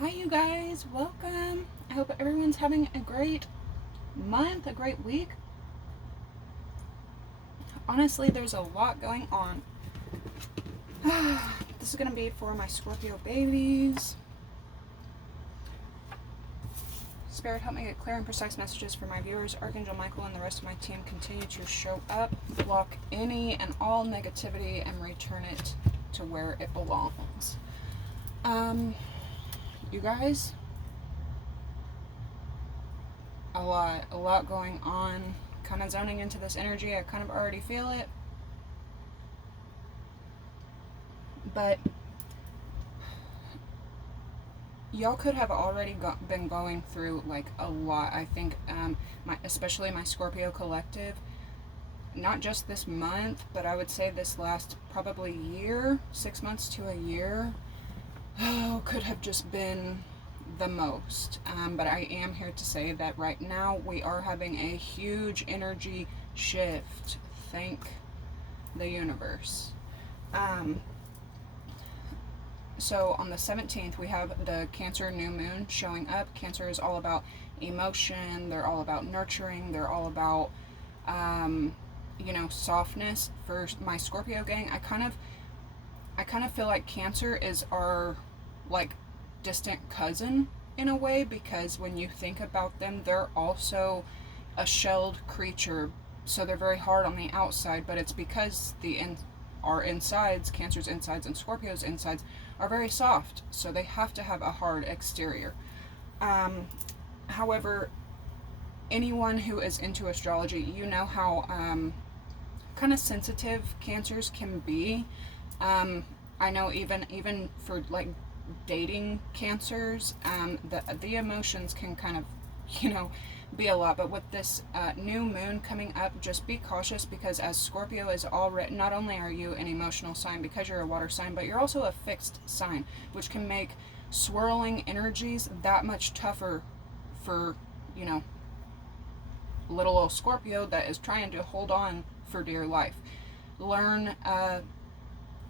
Hi, you guys. Welcome. I hope everyone's having a great month, a great week. Honestly, there's a lot going on. This is going to be for my Scorpio babies. Spirit, help me get clear and precise messages for my viewers. Archangel Michael and the rest of my team continue to show up, block any and all negativity, and return it to where it belongs. You guys, a lot going on. Kind of zoning into this energy. I kind of already feel it. But y'all could have already been going through like a lot. I think especially my Scorpio collective, not just this month, but I would say this last probably year, 6 months to a year, could have just been the most. But I am here to say that right now we are having a huge energy shift. Thank the universe. So on the 17th, we have the Cancer new moon showing up. Cancer is all about emotion. They're all about nurturing. They're all about, softness. For my Scorpio gang, I kind of feel like Cancer is our, like, distant cousin in a way, because when you think about them, they're also a shelled creature. So they're very hard on the outside, but it's because our insides, Cancer's insides and Scorpio's insides, are very soft, so they have to have a hard exterior. However, anyone who is into astrology, you know how kind of sensitive Cancers can be. I know even for like dating Cancers, the emotions can kind of, be a lot. But with this new moon coming up, just be cautious, because as Scorpio is already, not only are you an emotional sign because you're a water sign, but you're also a fixed sign, which can make swirling energies that much tougher for, little old Scorpio that is trying to hold on for dear life. Learn,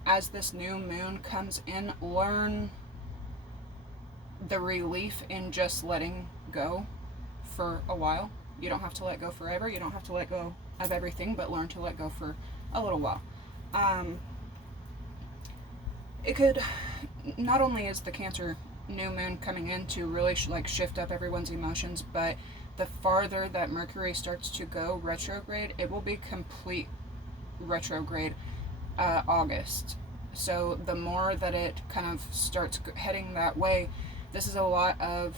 as this new moon comes in, learn the relief in just letting go for a while. You don't have to let go forever. You don't have to let go of everything, but learn to let go for a little while. It could, not only is the Cancer new moon coming in to really shift up everyone's emotions, but the farther that Mercury starts to go retrograde, it will be complete retrograde August. So the more that it kind of starts heading that way, this is a lot of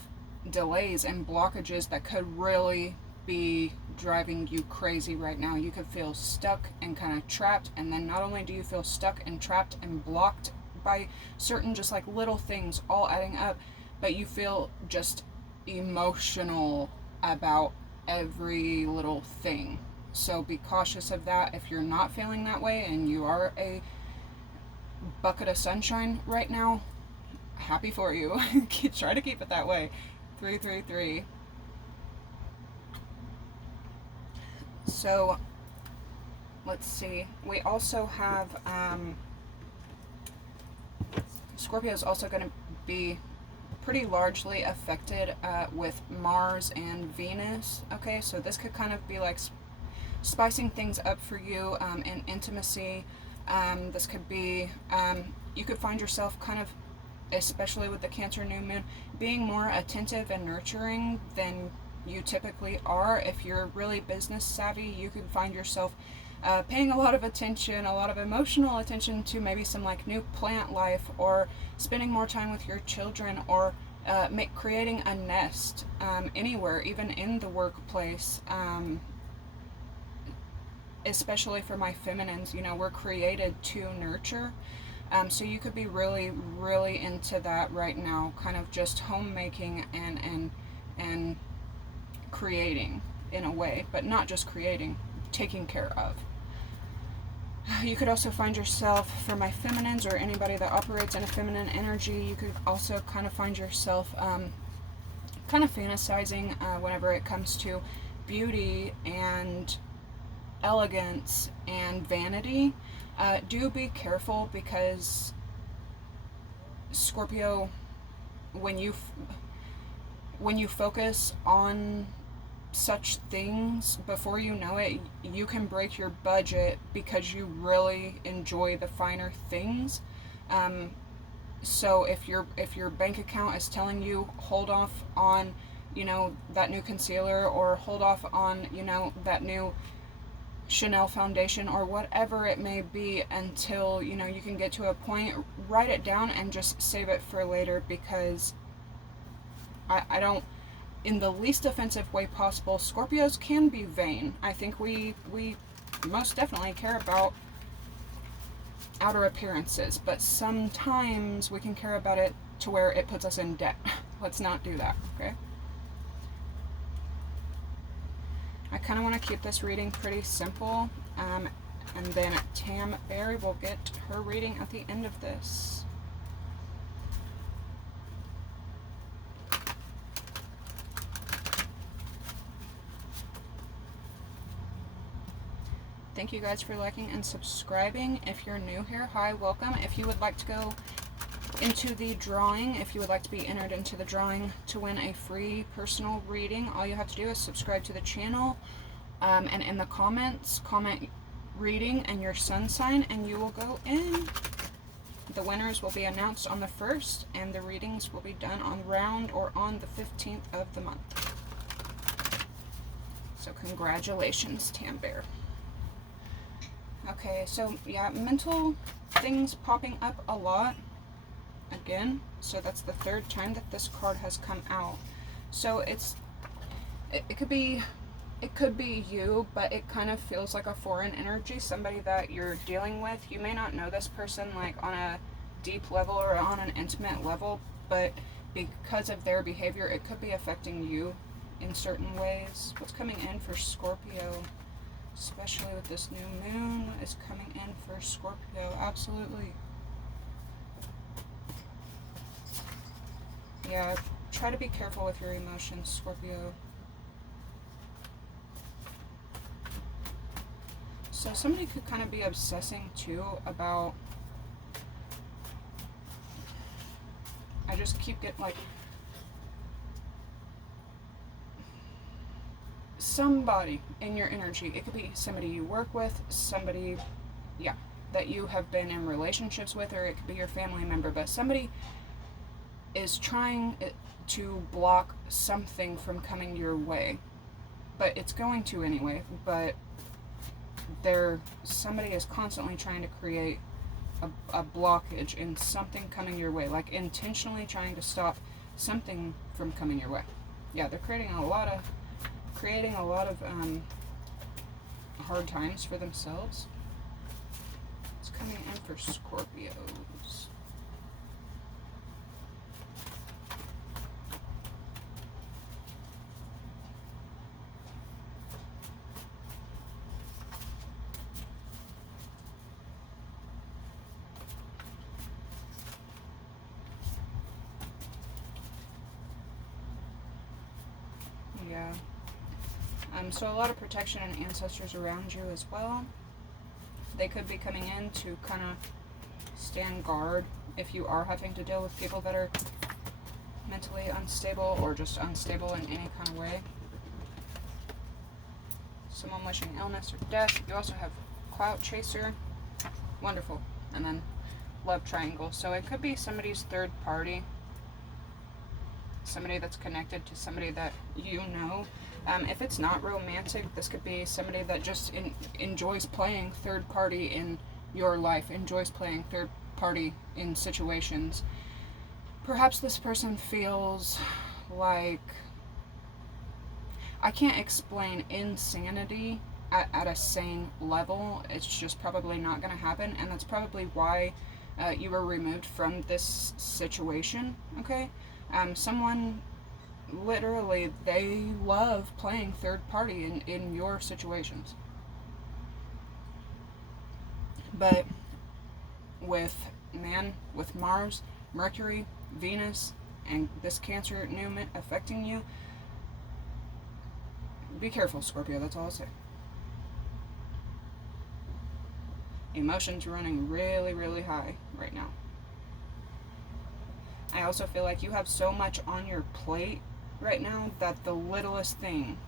delays and blockages that could really be driving you crazy right now. You could feel stuck and kind of trapped, and then not only do you feel stuck and trapped and blocked by certain just like little things all adding up, but you feel just emotional about every little thing. So be cautious of that. If you're not feeling that way and you are a bucket of sunshine right now, happy for you. Try to keep it that way. 333. So let's see. We also have Scorpio is also going to be pretty largely affected with Mars and Venus. Okay, so this could kind of be like spicing things up for you in intimacy. This could be, you could find yourself kind of, especially with the Cancer new moon, being more attentive and nurturing than you typically are. If you're really business savvy, you could find yourself paying a lot of attention, a lot of emotional attention to maybe some like new plant life, or spending more time with your children, or creating a nest anywhere, even in the workplace. Especially for my feminines, we're created to nurture. So you could be really, really into that right now, kind of just homemaking and creating in a way, but not just creating, taking care of. You could also find yourself, for my feminines or anybody that operates in a feminine energy, you could also kind of find yourself kind of fantasizing whenever it comes to beauty and elegance and vanity. Do be careful, because Scorpio when you when you focus on such things, before you know it, you can break your budget because you really enjoy the finer things. So if your bank account is telling you hold off on, you know, that new concealer, or hold off on, you know, that new Chanel foundation, or whatever it may be, until, you know, you can get to a point, write it down and just save it for later, because I don't, in the least offensive way possible, Scorpios can be vain. I think we most definitely care about outer appearances, but sometimes we can care about it to where it puts us in debt. Let's not do that, okay? I kind of want to keep this reading pretty simple, and then Tam Berry will get her reading at the end of this. Thank you guys for liking and subscribing. If you're new here, hi, welcome. If you would like to go into the drawing, if you would like to be entered into the drawing to win a free personal reading, all you have to do is subscribe to the channel, and in the comments, comment reading and your sun sign, and you will go in. The winners will be announced on the 1st, and the readings will be done on round or on the 15th of the month. So congratulations, Tam Bear. Okay, so yeah, mental things popping up a lot again. So that's the 3rd time that this card has come out. So it could be you, but it kind of feels like a foreign energy, somebody that you're dealing with. You may not know this person like on a deep level or on an intimate level, but because of their behavior, it could be affecting you in certain ways. What's coming in for Scorpio? Especially with this new moon is coming in for Scorpio. Absolutely. Yeah, try to be careful with your emotions, Scorpio. So somebody could kind of be obsessing too about, I just keep getting like, somebody in your energy. It could be somebody you work with, somebody, yeah, that you have been in relationships with, or it could be your family member, but somebody is trying to block something from coming your way. But it's going to anyway, but somebody is constantly trying to create a blockage in something coming your way, like intentionally trying to stop something from coming your way. Yeah, they're creating a lot of hard times for themselves. It's coming in for Scorpios. Yeah. So a lot of protection and ancestors around you as well. They could be coming in to kind of stand guard if you are having to deal with people that are mentally unstable or just unstable in any kind of way. Someone wishing illness or death. You also have Clout Chaser. Wonderful. And then Love Triangle. So it could be somebody's third party. Somebody that's connected to somebody that you know. If it's not romantic, this could be somebody that just enjoys playing third party in your life, enjoys playing third party in situations. Perhaps this person feels like, I can't explain insanity at a sane level. It's just probably not going to happen, and that's probably why you were removed from this situation, okay? Someone, literally, they love playing third party in your situations. But with Mars, Mercury, Venus, and this Cancer new affecting you, be careful, Scorpio, that's all I'll say. Emotions running really, really high right now. I also feel like you have so much on your plate right now that the littlest thing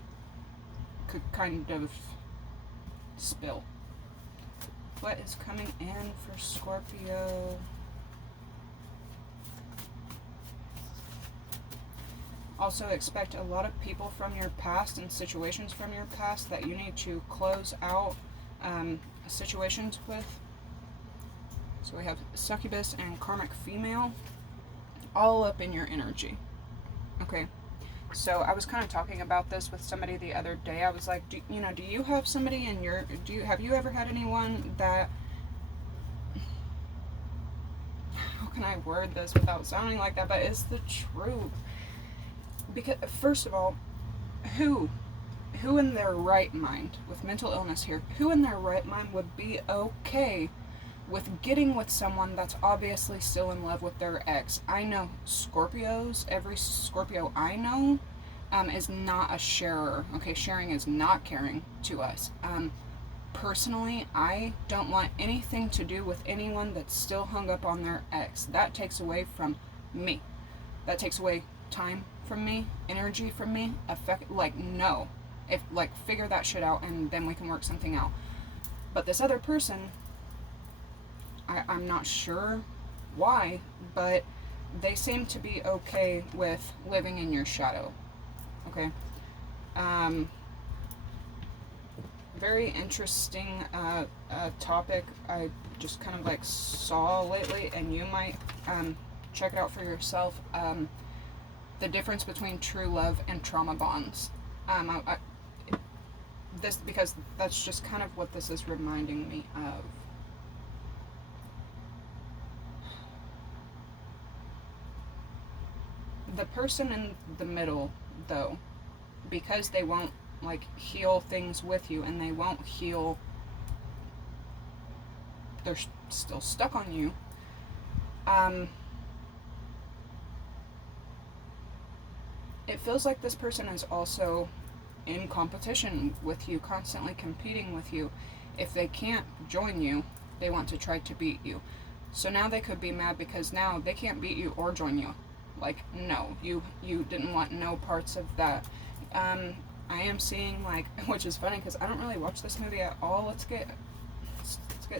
could kind of spill. What is coming in for Scorpio? Also expect a lot of people from your past and situations from your past that you need to close out situations with. So we have succubus and karmic female all up in your energy. Okay. So I was kind of talking about this with somebody the other day. I was like, do you have somebody in your, have you ever had anyone that, how can I word this without sounding like that, but it's the truth. Because, first of all, who in their right mind, with mental illness here, who in their right mind would be okay with getting with someone that's obviously still in love with their ex? I know Scorpios, every Scorpio I know is not a sharer. Okay, sharing is not caring to us. Personally, I don't want anything to do with anyone that's still hung up on their ex. That takes away from me. That takes away time from me, energy from me, no. If, figure that shit out and then we can work something out. But this other person, I'm not sure why, but they seem to be okay with living in your shadow. Okay? Very interesting topic I just kind of saw lately, and you might check it out for yourself. The difference between true love and trauma bonds. Because that's just kind of what this is reminding me of. The person in the middle, though, because they won't heal things with you, and they won't heal, they're still stuck on you. It feels like this person is also in competition with you, constantly competing with you. If they can't join you, they want to try to beat you. So now they could be mad because now they can't beat you or join you. No, you didn't want no parts of that. I am seeing which is funny because I don't really watch this movie at all. Let's get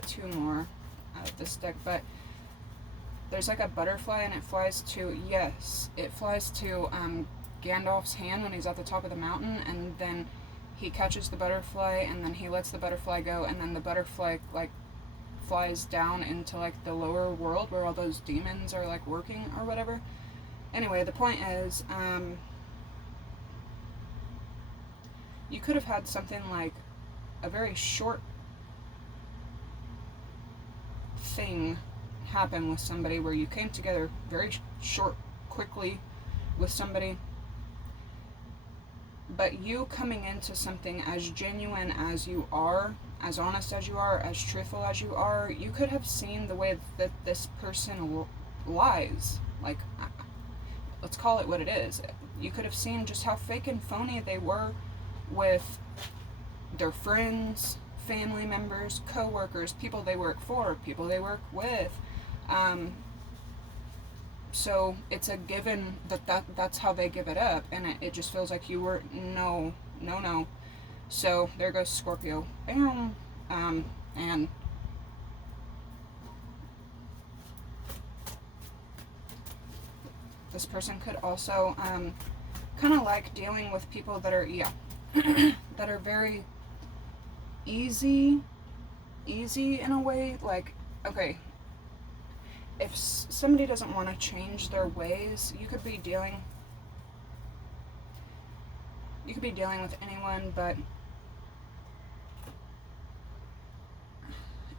two more out of this deck, but there's a butterfly and it flies to Gandalf's hand when he's at the top of the mountain, and then he catches the butterfly and then he lets the butterfly go, and then the butterfly flies down into the lower world where all those demons are working or whatever. Anyway, the point is, you could have had something a very short thing happen with somebody where you came together very quickly with somebody, but you coming into something as genuine as you are, as honest as you are, as truthful as you are, you could have seen the way that this person lies. Let's call it what it is. You could have seen just how fake and phony they were with their friends, family members, co-workers, people they work for, people they work with. So it's a given that's how they give it up, and it just feels like you were no. So there goes Scorpio. And this person could also kind of dealing with people that are that are very easy in a way. Okay, if somebody doesn't want to change their ways, you could be dealing with anyone, but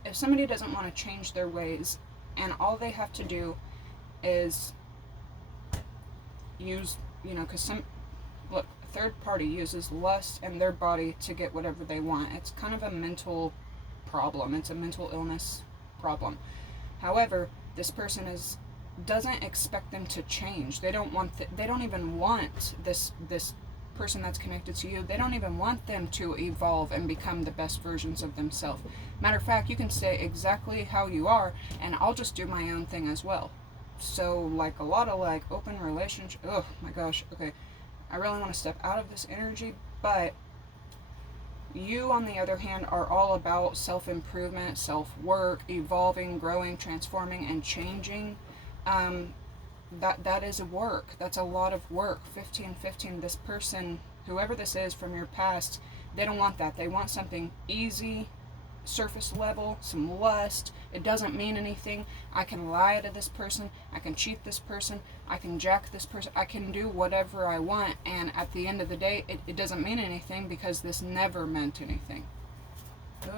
if somebody doesn't want to change their ways and all they have to do is use, because a third party uses lust and their body to get whatever they want. It's kind of a mental problem. It's a mental illness problem. However, this person doesn't expect them to change. They don't even want this person that's connected to you. They don't even want them to evolve and become the best versions of themselves. Matter of fact, you can stay exactly how you are, and I'll just do my own thing as well. So like a lot of like open relationship. Oh my gosh. Okay, I really want to step out of this energy, but you, on the other hand, are all about self-improvement, self-work, evolving, growing, transforming, and changing. Um, that is a work. That's a lot of work. 1515. This person, whoever this is from your past, they don't want that. They want something easy, surface level, some lust. It doesn't mean anything. I can lie to this person. I can cheat this person. I can jack this person. I can do whatever I want. And at the end of the day, it doesn't mean anything because this never meant anything.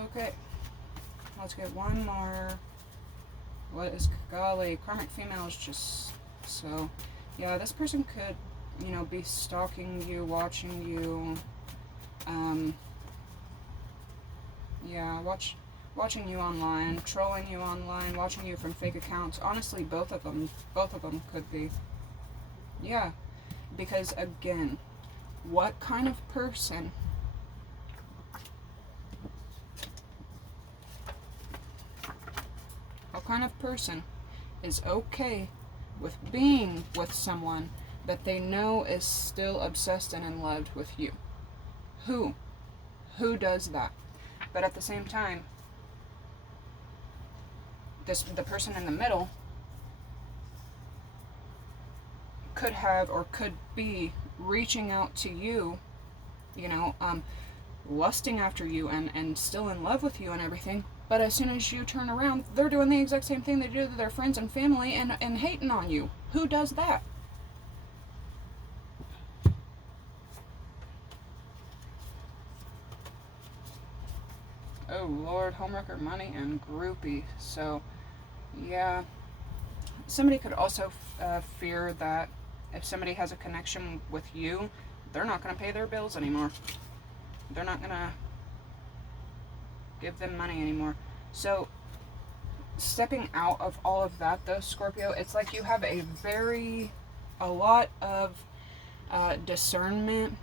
Okay. Let's get one more. What is, golly, karmic female is just so, yeah, this person could, be stalking you, watching you, yeah, watching you online, trolling you online, watching you from fake accounts. Honestly, both of them could be. Yeah, because again, what kind of person is okay with being with someone that they know is still obsessed and in love with you? Who does that? But at the same time, the person in the middle could have or could be reaching out to you, lusting after you and still in love with you and everything. But as soon as you turn around, they're doing the exact same thing they do to their friends and family and hating on you. Who does that? Oh Lord, homewrecker, money, and groupie. So, yeah. Somebody could also fear that if somebody has a connection with you, they're not going to pay their bills anymore. They're not going to give them money anymore. So, stepping out of all of that, though, Scorpio, it's like you have a lot of discernment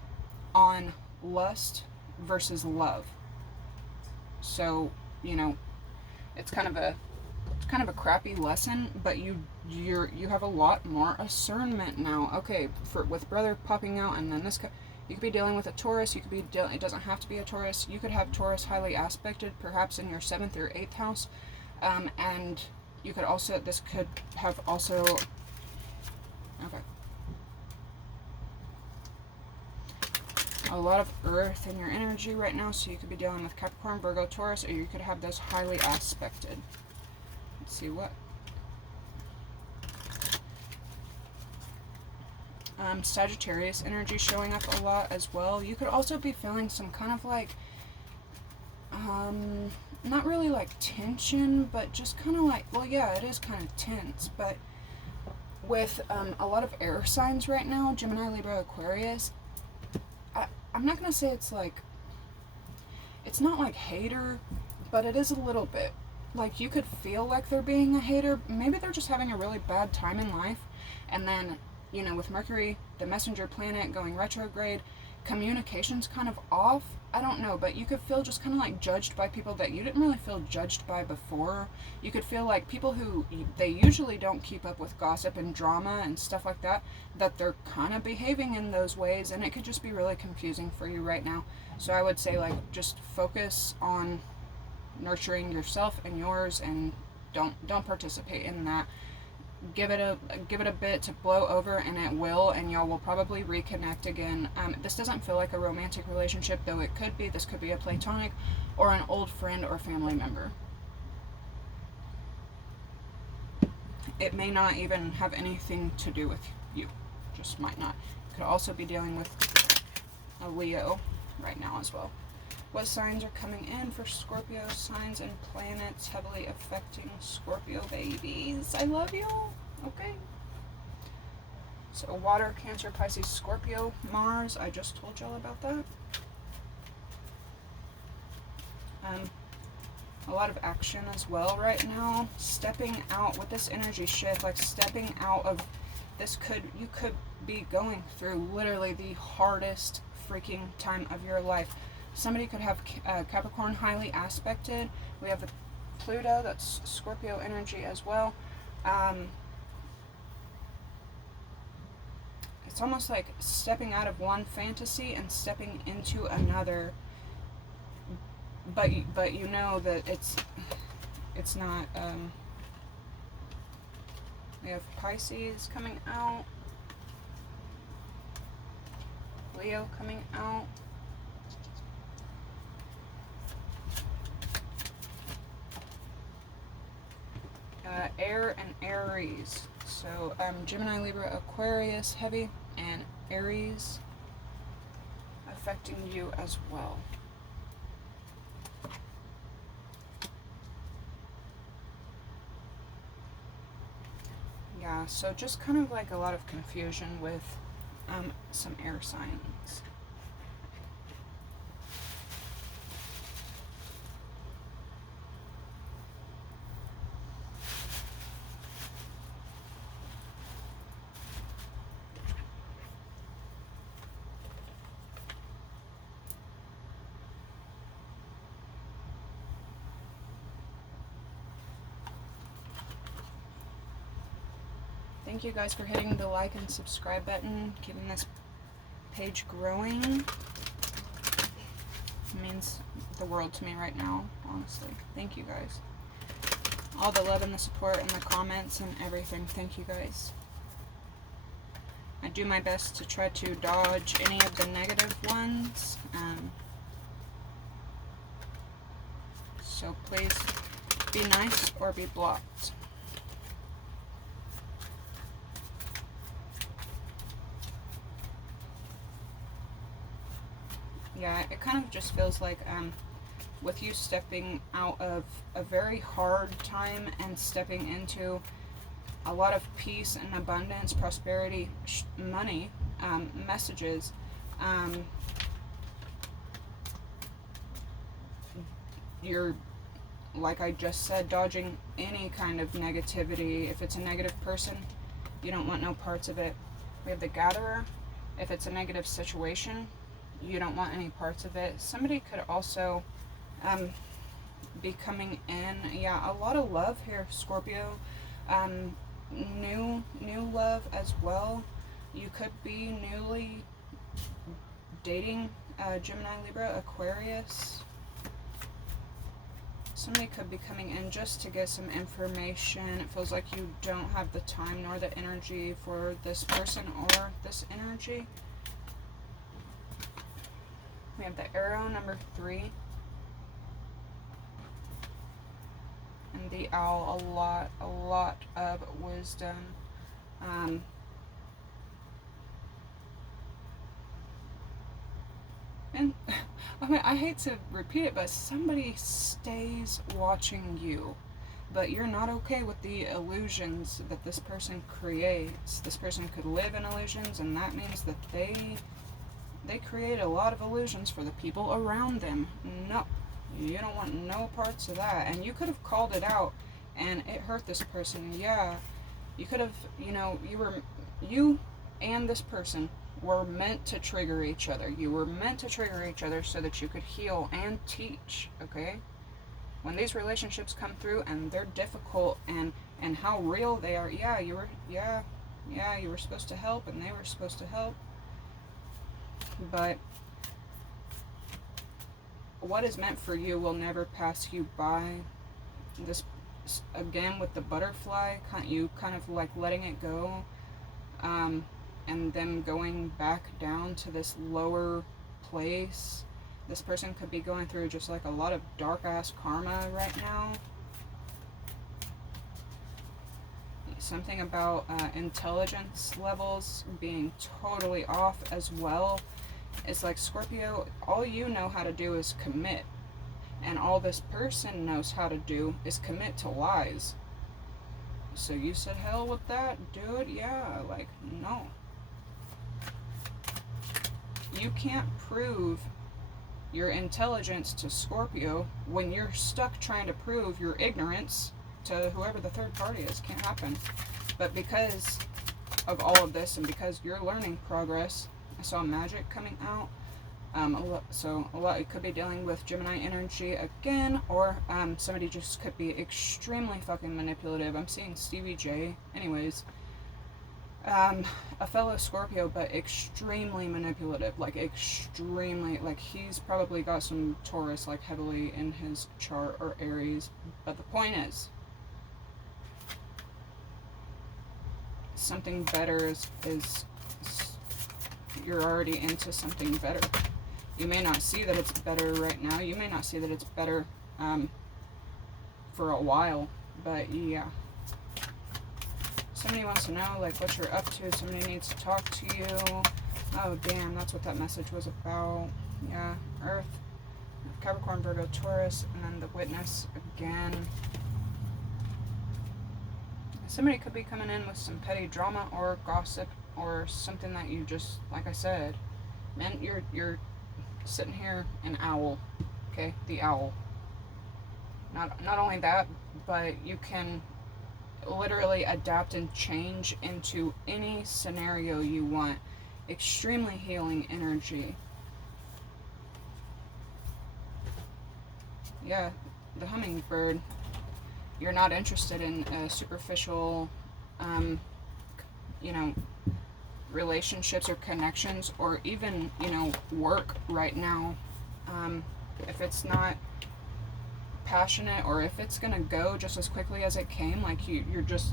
on lust versus love. So, it's kind of a crappy lesson, but you have a lot more discernment now. Okay, with brother popping out, and then you could be dealing with a Taurus. You could be it doesn't have to be a Taurus. You could have Taurus highly aspected, perhaps in your 7th or 8th house, and you could also okay. A lot of earth in your energy right now, so you could be dealing with Capricorn, Virgo, Taurus, or you could have those highly aspected. Let's see what. Sagittarius energy showing up a lot as well. You could also be feeling some kind of like, not really like tension, but just kind of like, well, yeah, it is kind of tense, but with a lot of air signs right now, Gemini, Libra, Aquarius, I'm not going to say it's not like hater, but it is a little bit. Like, you could feel like they're being a hater. Maybe they're just having a really bad time in life. And then, with Mercury, the messenger planet, going retrograde, communication's kind of off. I don't know, but you could feel just kind of like judged by people that you didn't really feel judged by before. You could feel like people who they usually don't keep up with gossip and drama and stuff like that they're kind of behaving in those ways, and it could just be really confusing for you right now. So I would say, like, just focus on nurturing yourself and yours, and don't participate in that. Give it a bit to blow over, and it will, and y'all will probably reconnect again. This doesn't feel like a romantic relationship, though it could be. This could be a platonic or an old friend or family member. It may not even have anything to do with you. Just might not. Could also be dealing with a Leo right now as well. What signs are coming in for Scorpio? Signs and planets heavily affecting Scorpio babies. I love you. Okay. So water, Cancer, Pisces, Scorpio, Mars. I just told y'all about that. A lot of action as well right now. Stepping out with this energy shift, like stepping out of this you could be going through literally the hardest freaking time of your life. Somebody could have Capricorn highly aspected. We have the Pluto, that's Scorpio energy as well. it's almost like stepping out of one fantasy and stepping into another, but you know that it's not. We have Pisces coming out, Leo coming out, Air and Aries. So Gemini, Libra, Aquarius heavy, and Aries affecting you as well. Yeah, so just kind of like a lot of confusion with some air signs. Thank you guys for hitting the like and subscribe button, keeping this page growing. It means the world to me right now, honestly. Thank you guys. All the love and the support and the comments and everything. Thank you guys. I do my best to try to dodge any of the negative ones. So please be nice or be blocked. Yeah, it kind of just feels like with you stepping out of a very hard time and stepping into a lot of peace and abundance, prosperity, money, messages. You're, like I just said, dodging any kind of negativity. If it's a negative person, you don't want no parts of it. We have the Gatherer. If it's a negative situation, you don't want any parts of it. Somebody could also be coming in. Yeah, a lot of love here, Scorpio. New love as well. You could be newly dating Gemini, Libra, Aquarius. Somebody could be coming in just to get some information. It feels like you don't have the time nor the energy for this person or this energy. We have the Arrow, number 3. And the Owl, a lot of wisdom. And I mean, I hate to repeat it, but somebody stays watching you. But you're not okay with the illusions that this person creates. This person could live in illusions, and that means that they create a lot of illusions for the people around them. No, you don't want no parts of that. And you could have called it out, and it hurt this person. Yeah, you could have, you and this person were meant to trigger each other. You were meant to trigger each other so that you could heal and teach, okay? When these relationships come through and they're difficult and how real they are, you were supposed to help and they were supposed to help. But what is meant for you will never pass you by. This, again, with the butterfly, you kind of like letting it go, and then going back down to this lower place. This person could be going through just like a lot of dark ass karma right now. Something about intelligence levels being totally off as well. It's like, Scorpio, all you know how to do is commit. And all this person knows how to do is commit to lies. So you said hell with that, dude? Yeah, like, no. You can't prove your intelligence to Scorpio when you're stuck trying to prove your ignorance to whoever the third party is. Can't happen. But because of all of this and because you're learning progress, I saw magic coming out. It could be dealing with Gemini energy again, or somebody just could be extremely fucking manipulative. I'm seeing Stevie J. Anyways, A fellow Scorpio, but extremely manipulative, like extremely, like he's probably got some Taurus like heavily in his chart, or Aries. But the point is, something better is you're already into something better. You may not see that it's better right now. You may not see that it's better for a while, but yeah. Somebody wants to know like what you're up to. Somebody needs to talk to you. Oh damn, that's what that message was about. Yeah, Earth, Capricorn, Virgo, Taurus, and then the Witness again. Somebody could be coming in with some petty drama or gossip or something that you just, like I said, man, you're sitting here an owl, okay? The owl. Not only that, but you can literally adapt and change into any scenario you want. Extremely healing energy. Yeah, the hummingbird. You're not interested in superficial, you know, relationships or connections, or even, you know, work right now. If it's not passionate, or if it's gonna go just as quickly as it came, like you're just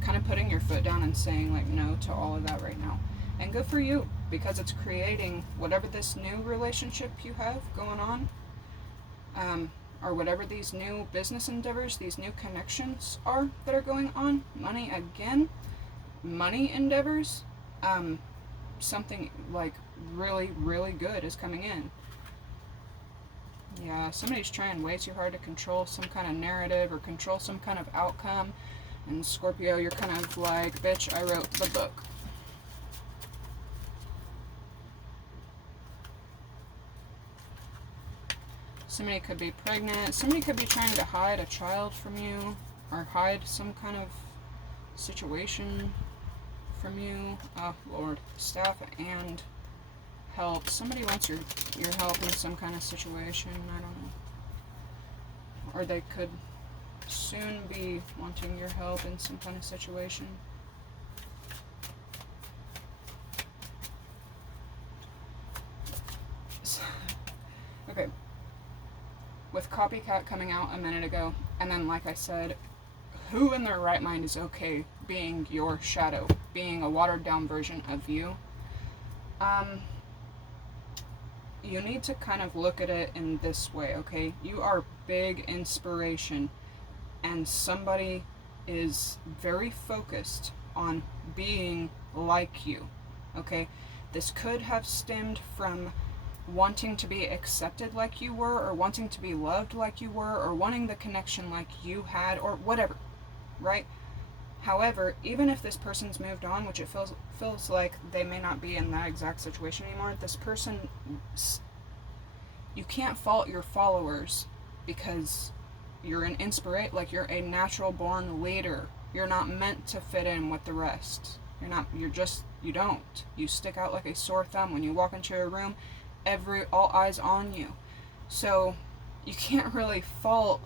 kind of putting your foot down and saying like no to all of that right now. And good for you, because it's creating whatever this new relationship you have going on, or whatever these new business endeavors, these new connections are that are going on. Money again, money endeavors, something like really, really good is coming in. Yeah, somebody's trying way too hard to control some kind of narrative or control some kind of outcome. And Scorpio, you're kind of like, bitch, I wrote the book. Somebody could be pregnant. Somebody could be trying to hide a child from you, or hide some kind of situation from you. Oh, Lord. Staff and help. Somebody wants your help in some kind of situation. I don't know. Or they could soon be wanting your help in some kind of situation. Okay. With Copycat coming out a minute ago, and then like I said, who in their right mind is okay being your shadow, being a watered down version of you? You need to kind of look at it in this way, okay? You are big inspiration, and somebody is very focused on being like you, okay? This could have stemmed from wanting to be accepted like you were, or wanting to be loved like you were, or wanting the connection like you had, or whatever, right? However, even if this person's moved on, which it feels like they may not be in that exact situation anymore, this person, you can't fault your followers, because you're an inspiration, like you're a natural born leader. You're not meant to fit in with the rest. You don't. You stick out like a sore thumb when you walk into a room, all eyes on you. So you can't really fault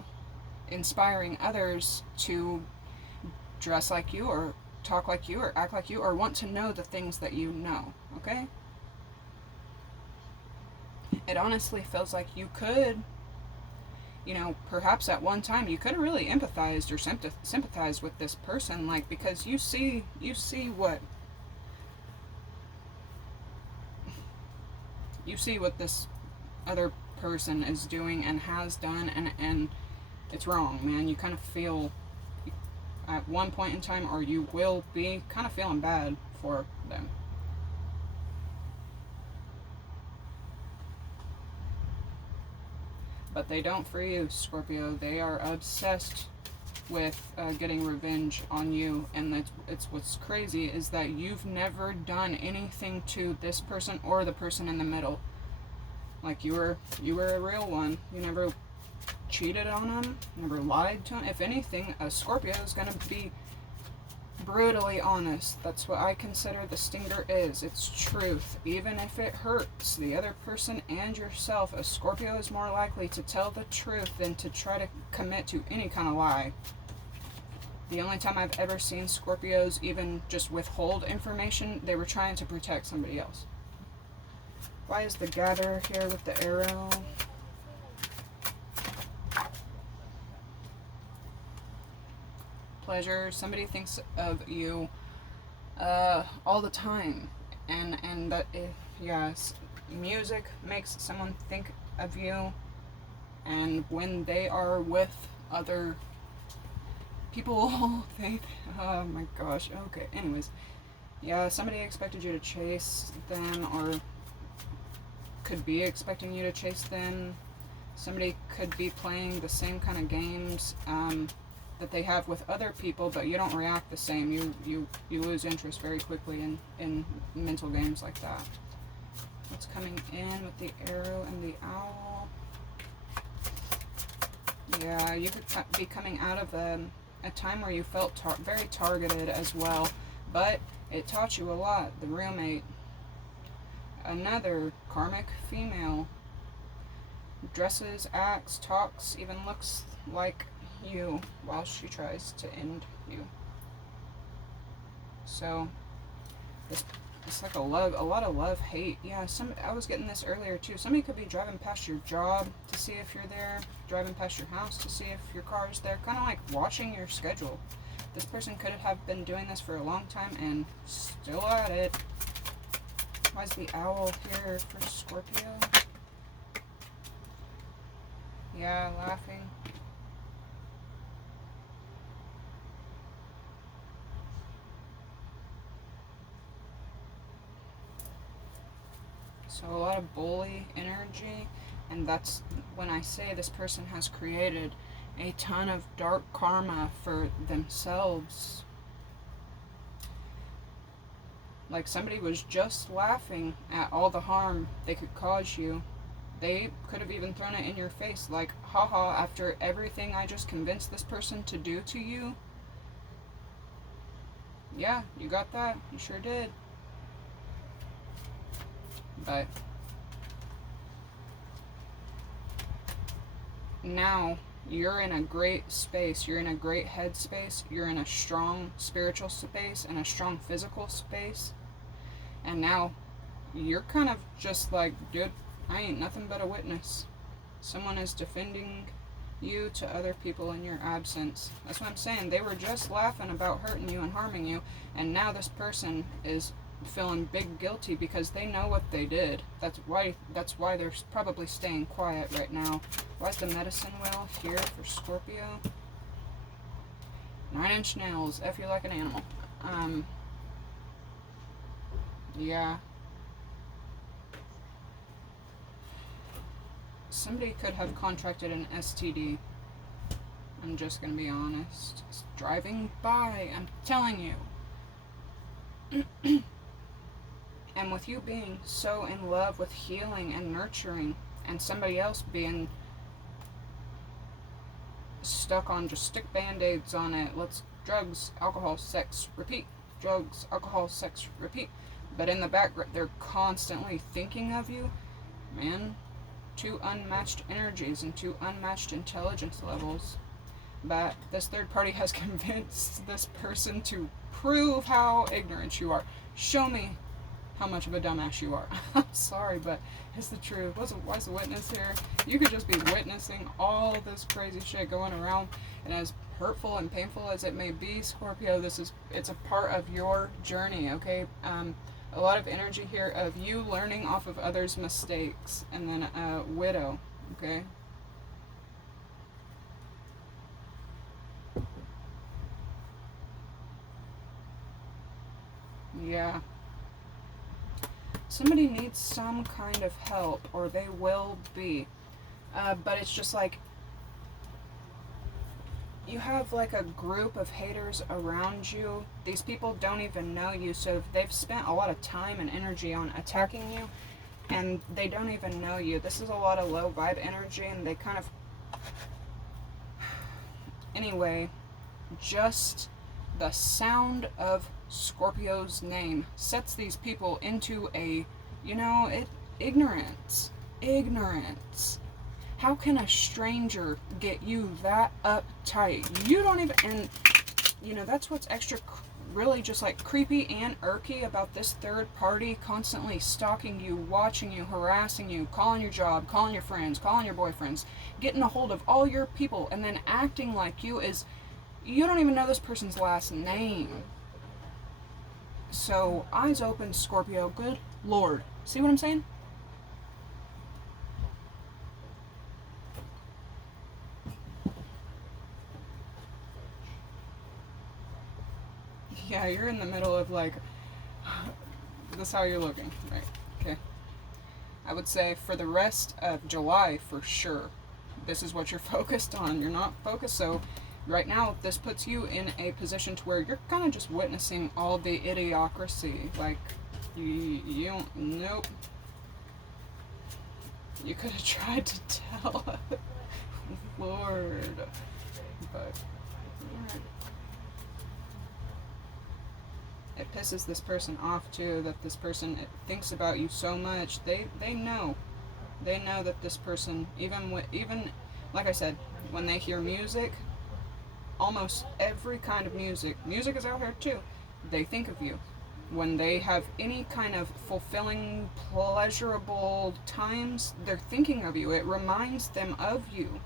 inspiring others to dress like you, or talk like you, or act like you, or want to know the things that you know, okay? It honestly feels like you could, you know, perhaps at one time you could have really empathized or sympathized with this person, like, because you see what this other person is doing and has done, and it's wrong, man. You kind of feel at one point in time, or you will be kind of feeling bad for them. But they don't for you, Scorpio. They are obsessed with getting revenge on you, and it's what's crazy is that you've never done anything to this person or the person in the middle. Like you were a real one. You never cheated on them, never lied to them. If anything, a Scorpio is going to be brutally honest. That's what I consider the stinger is. It's truth. Even if it hurts the other person and yourself, a Scorpio is more likely to tell the truth than to try to commit to any kind of lie. The only time I've ever seen Scorpios even just withhold information, they were trying to protect somebody else. Why is the Gatherer here with the arrow? Pleasure. Somebody thinks of you all the time. And that, yes, music makes someone think of you. And when they are with other people, oh my gosh, okay, anyways. Yeah, somebody expected you to chase them, or could be expecting you to chase them. Somebody could be playing the same kind of games that they have with other people, but you don't react the same. You lose interest very quickly in mental games like that. What's coming in with the arrow and the owl? Yeah, you could be coming out of a time where you felt very targeted as well, but it taught you a lot. The roommate. Another karmic female. Dresses, acts, talks, even looks like you while she tries to end you. So it's like a lot of love hate. Yeah, I was getting this earlier too. Somebody could be driving past your job to see if you're there, driving past your house to see if your car is there, kind of like watching your schedule. This person could have been doing this for a long time and still at it. Why is the owl here for Scorpio? Yeah, laughing. So a lot of bully energy, and that's when I say this person has created a ton of dark karma for themselves. Like somebody was just laughing at all the harm they could cause you. They could have even thrown it in your face, like, haha, after everything I just convinced this person to do to you. Yeah, you got that. You sure did. But now you're in a great space. You're in a great headspace. You're in a strong spiritual space and a strong physical space. And now you're kind of just like, dude, I ain't nothing but a witness. Someone is defending you to other people in your absence. That's what I'm saying. They were just laughing about hurting you and harming you, and now this person is feeling big guilty because they know what they did. That's why they're probably staying quiet right now. Why is the medicine wheel here for Scorpio? 9-inch nails. F you like an animal. Yeah. Somebody could have contracted an STD. I'm just gonna be honest. It's driving by, I'm telling you. And with you being so in love with healing and nurturing, and somebody else being stuck on just stick band-aids on it. Drugs, alcohol, sex, repeat. Drugs, alcohol, sex, repeat. But in the background, they're constantly thinking of you. Man, two unmatched energies and two unmatched intelligence levels. But this third party has convinced this person to prove how ignorant you are. Show me how much of a dumbass you are. I'm sorry, but it's the truth. Why's the witness here? You could just be witnessing all this crazy shit going around, and as hurtful and painful as it may be, Scorpio, it's a part of your journey, okay? A lot of energy here of you learning off of others' mistakes, and then a widow, okay? Yeah. Somebody needs some kind of help, or they will be. But it's just like, you have like a group of haters around you. These people don't even know you, so they've spent a lot of time and energy on attacking you, and they don't even know you. This is a lot of low vibe energy, and they kind of... Anyway, just the sound of Scorpio's name sets these people into a, ignorance. Ignorance. How can a stranger get you that uptight? You don't even, and that's what's extra really just like creepy and irky about this third party constantly stalking you, watching you, harassing you, calling your job, calling your friends, calling your boyfriends, getting a hold of all your people, and then acting like you don't even know this person's last name. So, eyes open, Scorpio. Good Lord. See what I'm saying? Yeah, you're in the middle of like, this is how you're looking, right? Okay. I would say for the rest of July, for sure, this is what you're focused on. You're not focused, so right now this puts you in a position to where you're kind of just witnessing all the idiocracy. Like, you don't, nope. You could have tried to tell. Lord. But, alright. It pisses this person off too, that this person thinks about you so much. They know that this person, even like I said, when they hear music, almost every kind of music is out here too, they think of you. When they have any kind of fulfilling, pleasurable times, they're thinking of you. It reminds them of you.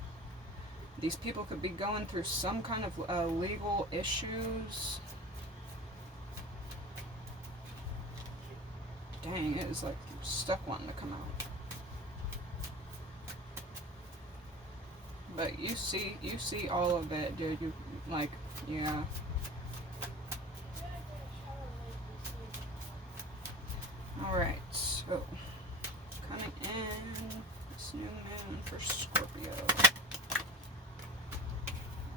These people could be going through some kind of legal issues. Dang, it is like stuck wanting to come out. But you see all of it, dude. You like, yeah. Alright, so coming in this new moon for Scorpio.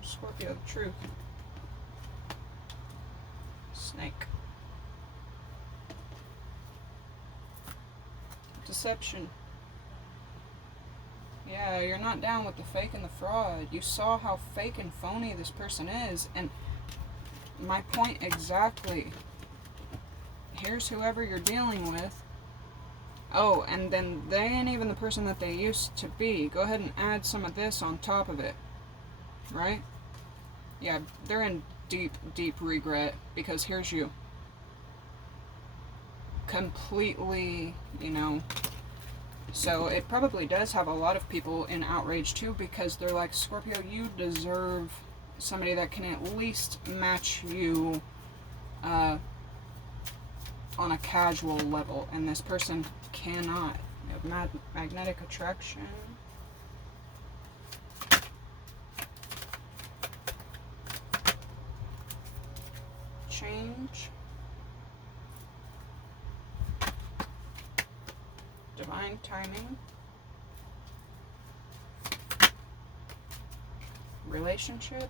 Scorpio, the truth. Snake. Deception. Yeah, you're not down with the fake and the fraud. You saw how fake and phony this person is, and my point exactly. Here's whoever you're dealing with. Oh, and then they ain't even the person that they used to be. Go ahead and add some of this on top of it. Right? Yeah, they're in deep, deep regret, because here's you. Completely, so it probably does have a lot of people in outrage too, because they're like, Scorpio, you deserve somebody that can at least match you on a casual level, and this person cannot. You have magnetic attraction. Change. Divine timing. Relationship.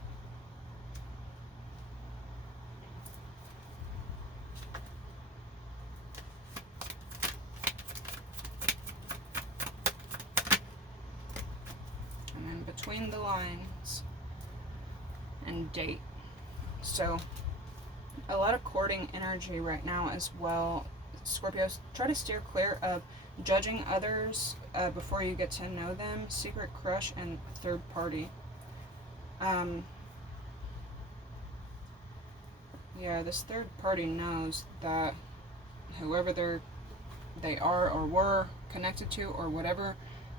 And then between the lines and date. So a lot of courting energy right now as well. Scorpios, try to steer clear of judging others before you get to know them, secret crush, and third party. Yeah, this third party knows that whoever they are or were connected to or whatever,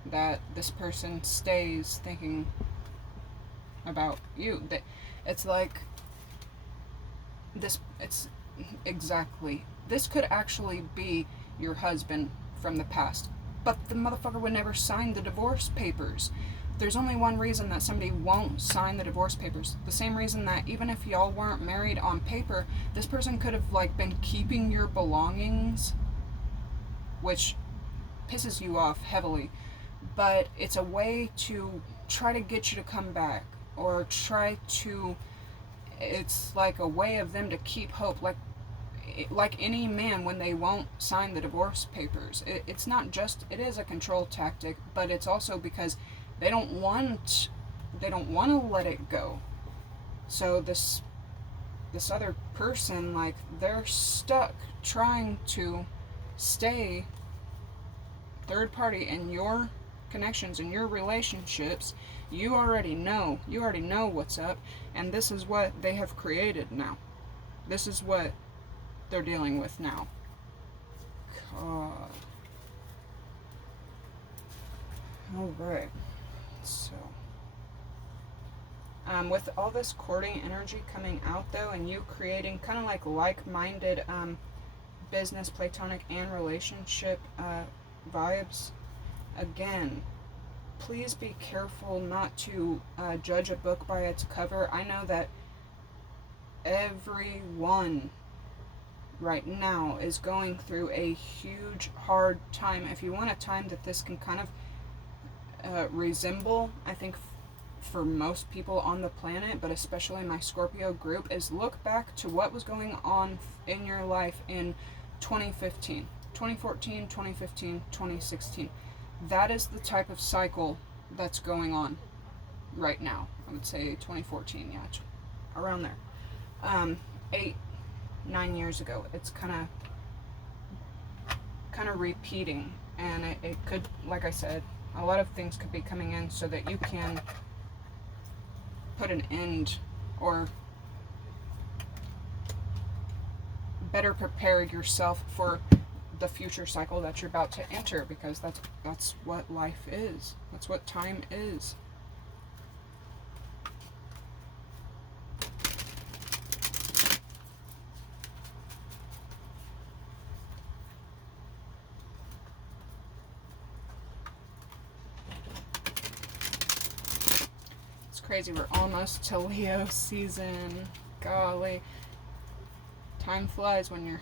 that this person stays thinking about you. It's like this. It's exactly. This could actually be your husband from the past, but the motherfucker would never sign the divorce papers. There's only one reason that somebody won't sign the divorce papers. The same reason that even if y'all weren't married on paper, this person could have been keeping your belongings, which pisses you off heavily. But it's a way to try to get you to come back, or it's like a way of them to keep hope. Like any man, when they won't sign the divorce papers, it's not just, it is a control tactic, but it's also because they don't want to let it go. So this other person, they're stuck trying to stay third party, and you're connections and your relationships, you already know what's up, and this is what they have created now. This is what they're dealing with now. God. Alright. So with all this courting energy coming out though, and you creating kind of like-minded business, platonic, and relationship vibes, again, please be careful not to judge a book by its cover. I know that everyone right now is going through a huge, hard time. If you want a time that this can kind of resemble, I think for most people on the planet, but especially my Scorpio group, is look back to what was going on in your life in 2015, 2014, 2015, 2016. That is the type of cycle that's going on right now. I would say 2014, yeah, around there. 8-9 years ago. It's kind of repeating, and it could, like I said, a lot of things could be coming in so that you can put an end or better prepare yourself for the future cycle that you're about to enter, because that's what life is. That's what time is. It's crazy, we're almost to Leo season. Golly. Time flies when you're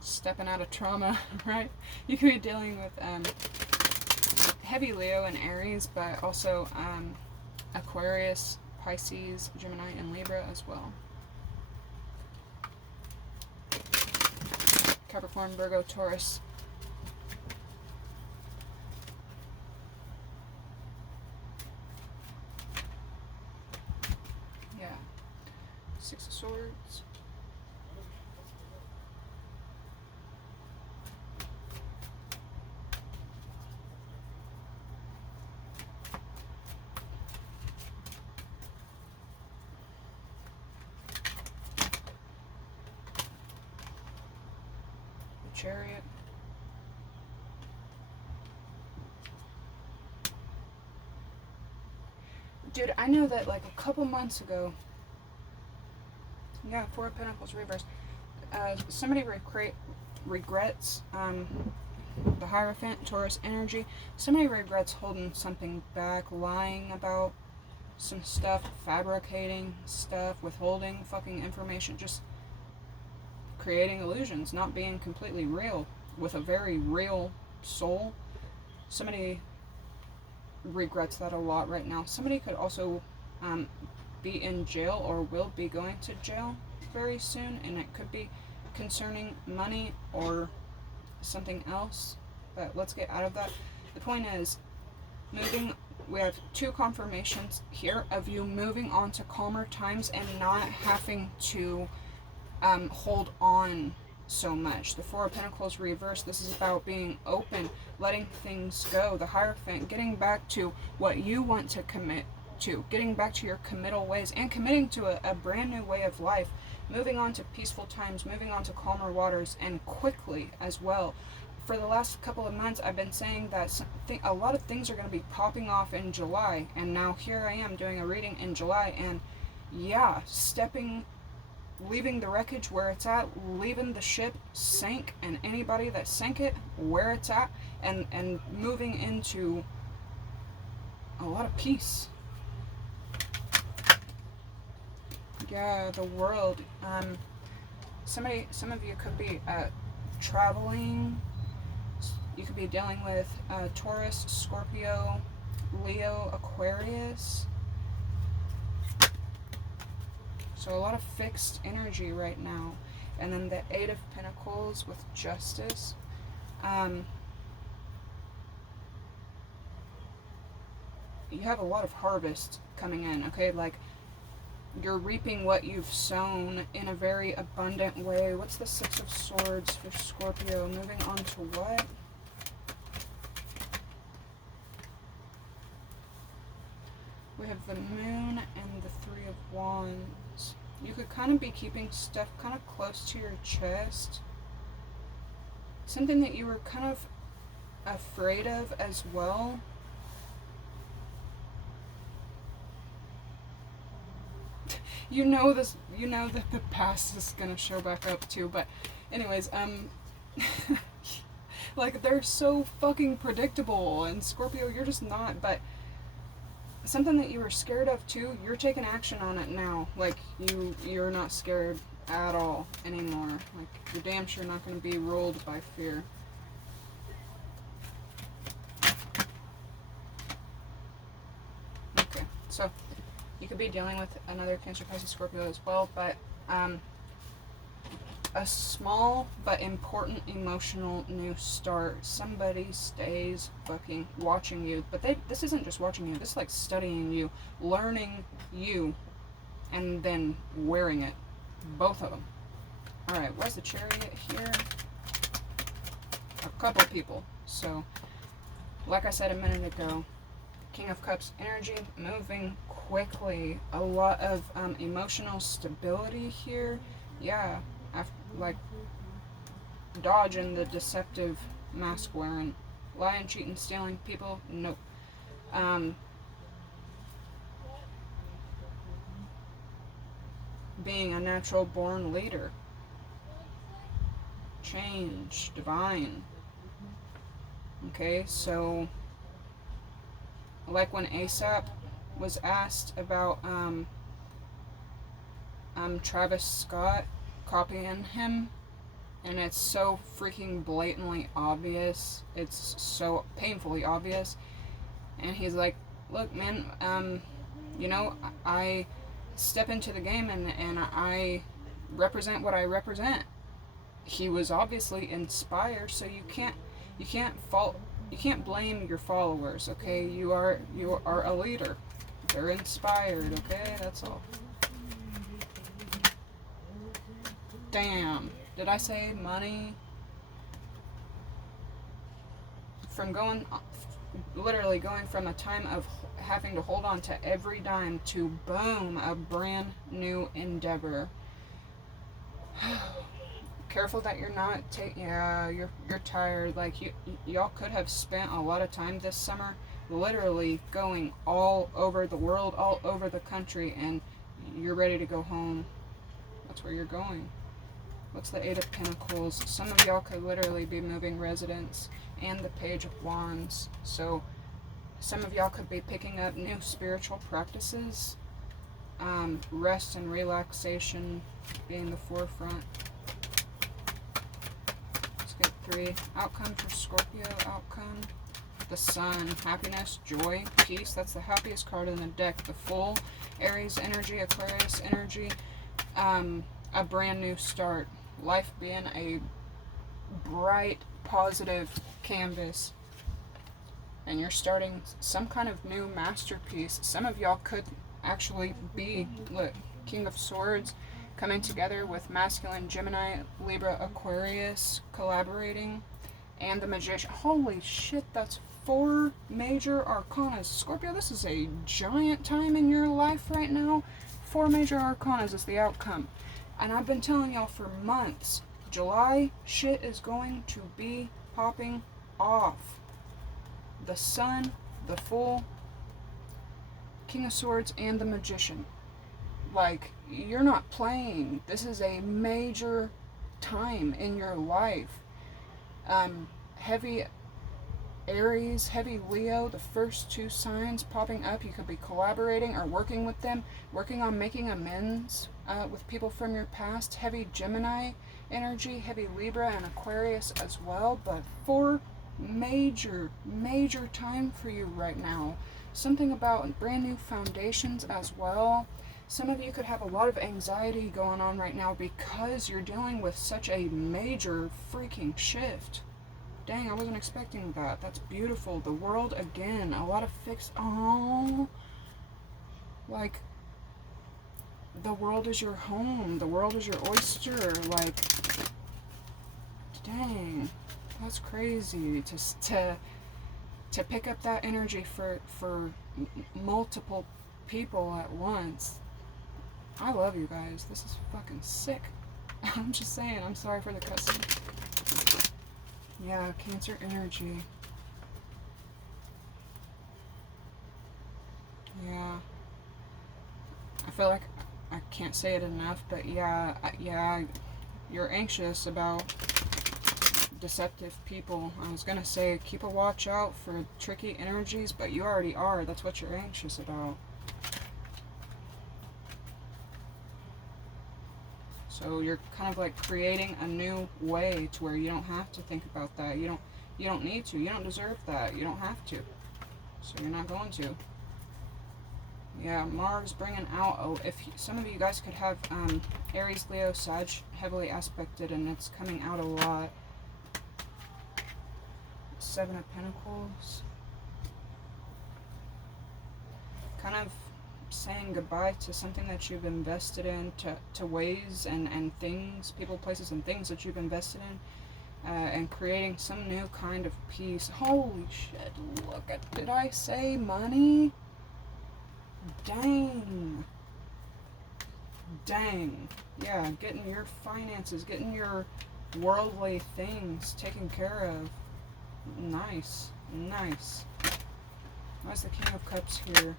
stepping out of trauma, right? You could be dealing with heavy Leo and Aries, but also Aquarius, Pisces, Gemini, and Libra as well. Capricorn, Virgo, Taurus. Yeah. Six of Swords. Chariot. Dude, I know that like a couple months ago, yeah, Four of Pentacles reversed, somebody regrets the Hierophant, Taurus energy. Somebody regrets holding something back, lying about some stuff, fabricating stuff, withholding fucking information, just creating illusions, not being completely real with a very real soul. Somebody regrets that a lot right now. Somebody could also be in jail or will be going to jail very soon, and it could be concerning money or something else, but let's get out of that. The point is, we have two confirmations here of you moving on to calmer times and not having to hold on so much. The Four of Pentacles reversed. This is about being open, letting things go. The Hierophant, getting back to what you want to commit to, getting back to your committal ways and committing to a brand new way of life, moving on to peaceful times, moving on to calmer waters, and quickly as well. For the last couple of months, I've been saying that a lot of things are going to be popping off in July, and now here I am doing a reading in July, and yeah, leaving the wreckage where it's at, leaving the ship sank and anybody that sank it where it's at, and moving into a lot of peace. Yeah, the world. Some of you could be traveling. You could be dealing with Taurus, Scorpio, Leo, Aquarius. So a lot of fixed energy right now. And then the Eight of Pentacles with Justice. You have a lot of harvest coming in, okay? Like, you're reaping what you've sown in a very abundant way. What's the Six of Swords for Scorpio? Moving on to what? We have the Moon and the Three of Wands. You could kind of be keeping stuff kind of close to your chest. Something that you were kind of afraid of as well. You know this, you know that the past is gonna show back up too, but anyways, like, they're so fucking predictable, and Scorpio, you're just not, but something that you were scared of too, you're taking action on it now. Like, you're not scared at all anymore. Like, you're damn sure not gonna be ruled by fear. Okay, so you could be dealing with another Cancer, Pisces, Scorpio as well, but a small but important emotional new start. Somebody stays fucking watching you, but this isn't just watching you, this is like studying you, learning you, and then wearing it. Both of them. Alright, where's the Chariot here? A couple people. So, like I said a minute ago, King of Cups energy, moving quickly. A lot of emotional stability here. Yeah, like dodging the deceptive mask wearing. Lying, cheating, stealing people. Nope. Being a natural born leader. Change. Divine. Okay, so like when ASAP was asked about Travis Scott copying him, and it's so freaking blatantly obvious, it's so painfully obvious, and he's like, look man, you know, I step into the game and I represent what I represent. He was obviously inspired, so you can't blame your followers, okay? You are a leader. They're inspired, okay? That's all. Damn. Did I say money? Literally going from a time of having to hold on to every dime to boom, a brand new endeavor. Careful that you're not you're tired. Like, y'all could have spent a lot of time this summer literally going all over the world, all over the country, and you're ready to go home. That's where you're going. What's the Eight of Pentacles? Some of y'all could literally be moving residence, and the Page of Wands. So some of y'all could be picking up new spiritual practices. Rest and relaxation being the forefront. Let's get 3. Outcome for Scorpio. Outcome. The Sun. Happiness, joy, peace. That's the happiest card in the deck. The Full. Aries energy, Aquarius energy. A brand new start. Life being a bright, positive canvas. And you're starting some kind of new masterpiece. Some of y'all could actually be, look, King of Swords coming together with masculine Gemini, Libra, Aquarius collaborating, and the Magician. Holy shit, that's 4 major arcanas. Scorpio, this is a giant time in your life right now. 4 major arcanas is the outcome. And I've been telling y'all for months, July, shit is going to be popping off. The Sun, the Full, King of Swords, and the Magician. Like, you're not playing. This is a major time in your life. Heavy Aries, heavy Leo, the first 2 signs popping up. You could be collaborating or working with them, working on making amends with people from your past. Heavy Gemini energy, heavy Libra and Aquarius as well. But 4 major time for you right now. Something about brand new foundations as well. Some of you could have a lot of anxiety going on right now because you're dealing with such a major freaking shift. Dang, I wasn't expecting that. That's beautiful. The world again. A lot of oh, like, the world is your home. The world is your oyster. Like, dang, that's crazy to pick up that energy for multiple people at once. I love you guys. This is fucking sick. I'm just saying, I'm sorry for the cussing. Yeah, Cancer energy. Yeah. I feel like I can't say it enough, but yeah, you're anxious about deceptive people. I was gonna say keep a watch out for tricky energies, but you already are. That's what you're anxious about. So you're kind of like creating a new way to where you don't have to think about that. You don't need to. You don't deserve that. You don't have to. So you're not going to. Yeah, Mars bringing out, if some of you guys could have Aries, Leo, Sag heavily aspected, and it's coming out a lot. Seven of Pentacles. Kind of saying goodbye to something that you've invested in, to ways and things, people, places, and things that you've invested in, and creating some new kind of peace. Holy shit, look at, did I say money? Dang. Dang. Yeah, getting your finances, getting your worldly things taken care of. Nice. Nice. Why's the King of Cups here?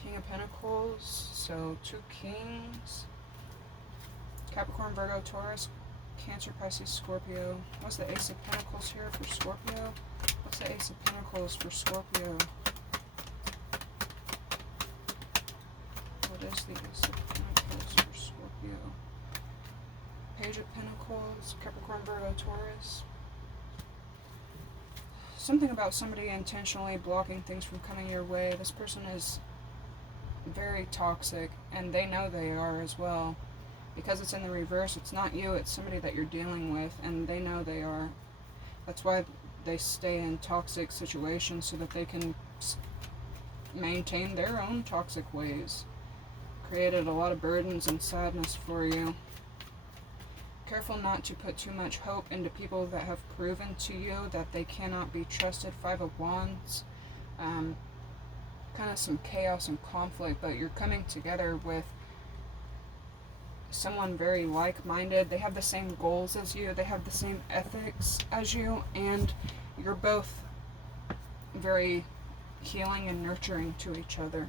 King of Pentacles. So 2 kings. Capricorn, Virgo, Taurus, Cancer, Pisces, Scorpio. What's the Ace of Pentacles here for Scorpio? What's the Ace of Pentacles for Scorpio? What is the Ace of Pentacles for Scorpio? Page of Pentacles, Capricorn, Virgo, Taurus. Something about somebody intentionally blocking things from coming your way. This person is very toxic, and they know they are as well. Because it's in the reverse, it's not you, it's somebody that you're dealing with, and they know they are. That's why they stay in toxic situations, so that they can maintain their own toxic ways. Created a lot of burdens and sadness for you. Careful not to put too much hope into people that have proven to you that they cannot be trusted. 5 of Wands. Kind of some chaos and conflict, but you're coming together with someone very like-minded. They have the same goals as you. They have the same ethics as you. And you're both very healing and nurturing to each other.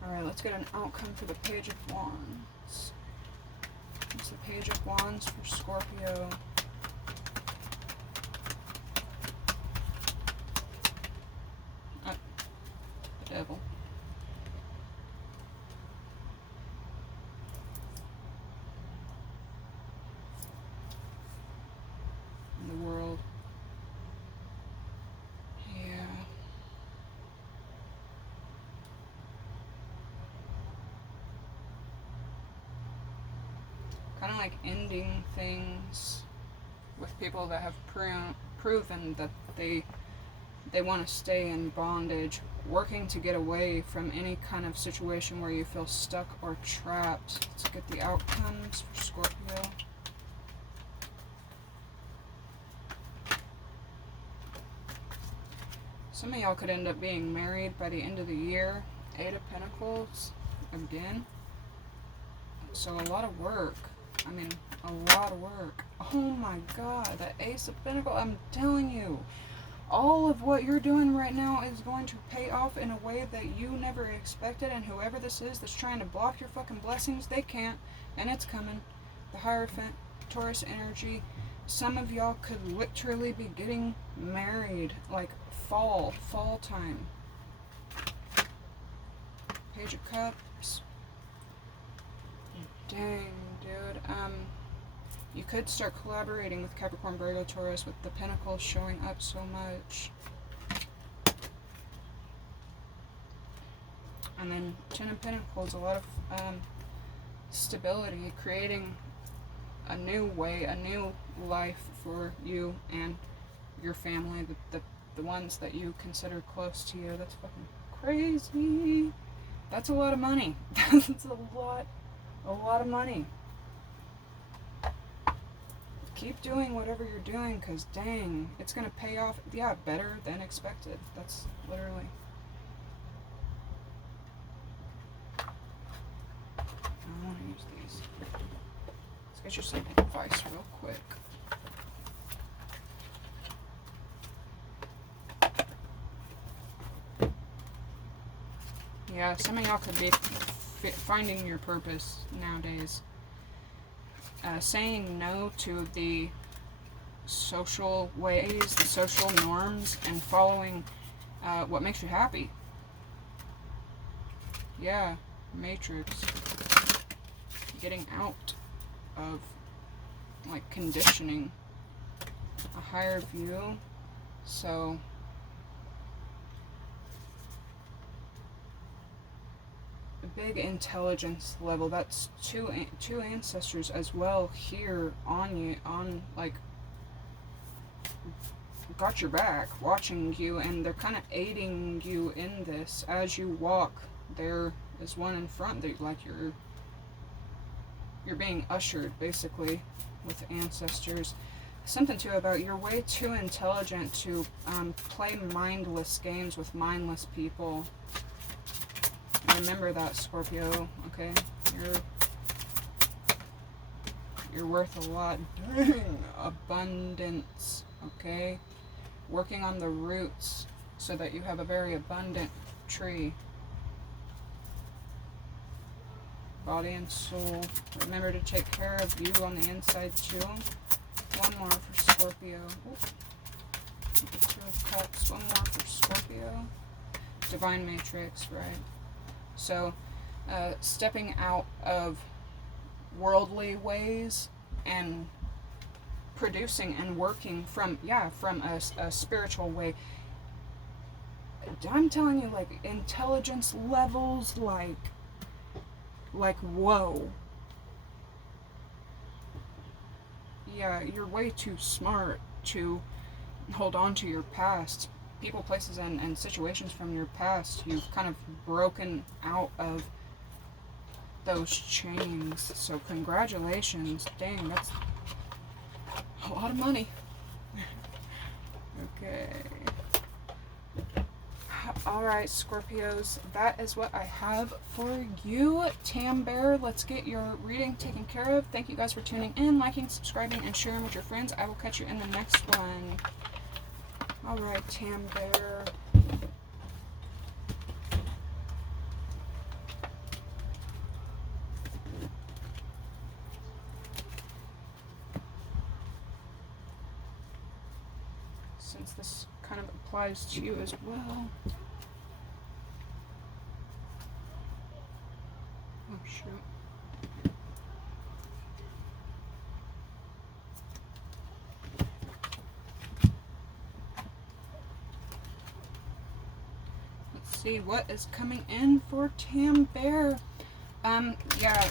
Alright, let's get an outcome for the Page of Wands. It's the Page of Wands for Scorpio. The Devil. And the World. Yeah. Kind of like ending things with people that have proven that they want to stay in bondage, working to get away from any kind of situation where you feel stuck or trapped. Let's get the outcomes for Scorpio. Some of y'all could end up being married by the end of the year. 8 of Pentacles again. So a lot of work. I mean, a lot of work. Oh my god, that Ace of Pentacles, I'm telling you, all of what you're doing right now is going to pay off in a way that you never expected, and whoever this is that's trying to block your fucking blessings, they can't, and it's coming. The Hierophant, Taurus energy. Some of y'all could literally be getting married, like fall time. Page of Cups. Dang, dude. You could start collaborating with Capricorn, Virgo, Taurus, with the Pentacles showing up so much. And then 10 of Pentacles, a lot of stability, creating a new way, a new life for you and your family, the ones that you consider close to you. That's fucking crazy. That's a lot of money. That's a lot of money. Keep doing whatever you're doing, because dang, it's going to pay off, yeah, better than expected. That's literally use these. Let's get you some advice real quick. Yeah, some of y'all could be finding your purpose nowadays. Saying no to the social ways, the social norms, and following what makes you happy. Yeah, Matrix. Getting out of, like, conditioning. A higher view. So, a big intelligence level. That's two ancestors as well here on you, on, like, got your back, watching you, and they're kind of aiding you in this as you walk. There is one in front that, like, you're being ushered basically with ancestors. Something too about you're way too intelligent to play mindless games with mindless people. Remember that, Scorpio. Okay, you're worth a lot. Dang, abundance. Okay, working on the roots so that you have a very abundant tree. Body and soul. Remember to take care of you on the inside too. One more for Scorpio. Two of Cups. One more for Scorpio. Divine Matrix, right? So, stepping out of worldly ways and producing and working from a spiritual way. I'm telling you, like, intelligence levels, like, whoa. Yeah, you're way too smart to hold on to your past. People, places, and situations from your past. You've kind of broken out of those chains. So congratulations. Dang, that's a lot of money. Okay. Alright, Scorpios, that is what I have for you. Tam Bear, let's get your reading taken care of. Thank you guys for tuning in, liking, subscribing, and sharing with your friends. I will catch you in the next one. Alright, Tam Bear. Since this kind of applies to you as well. Oh, shoot. Let's see what is coming in for Tam Bear. Yeah.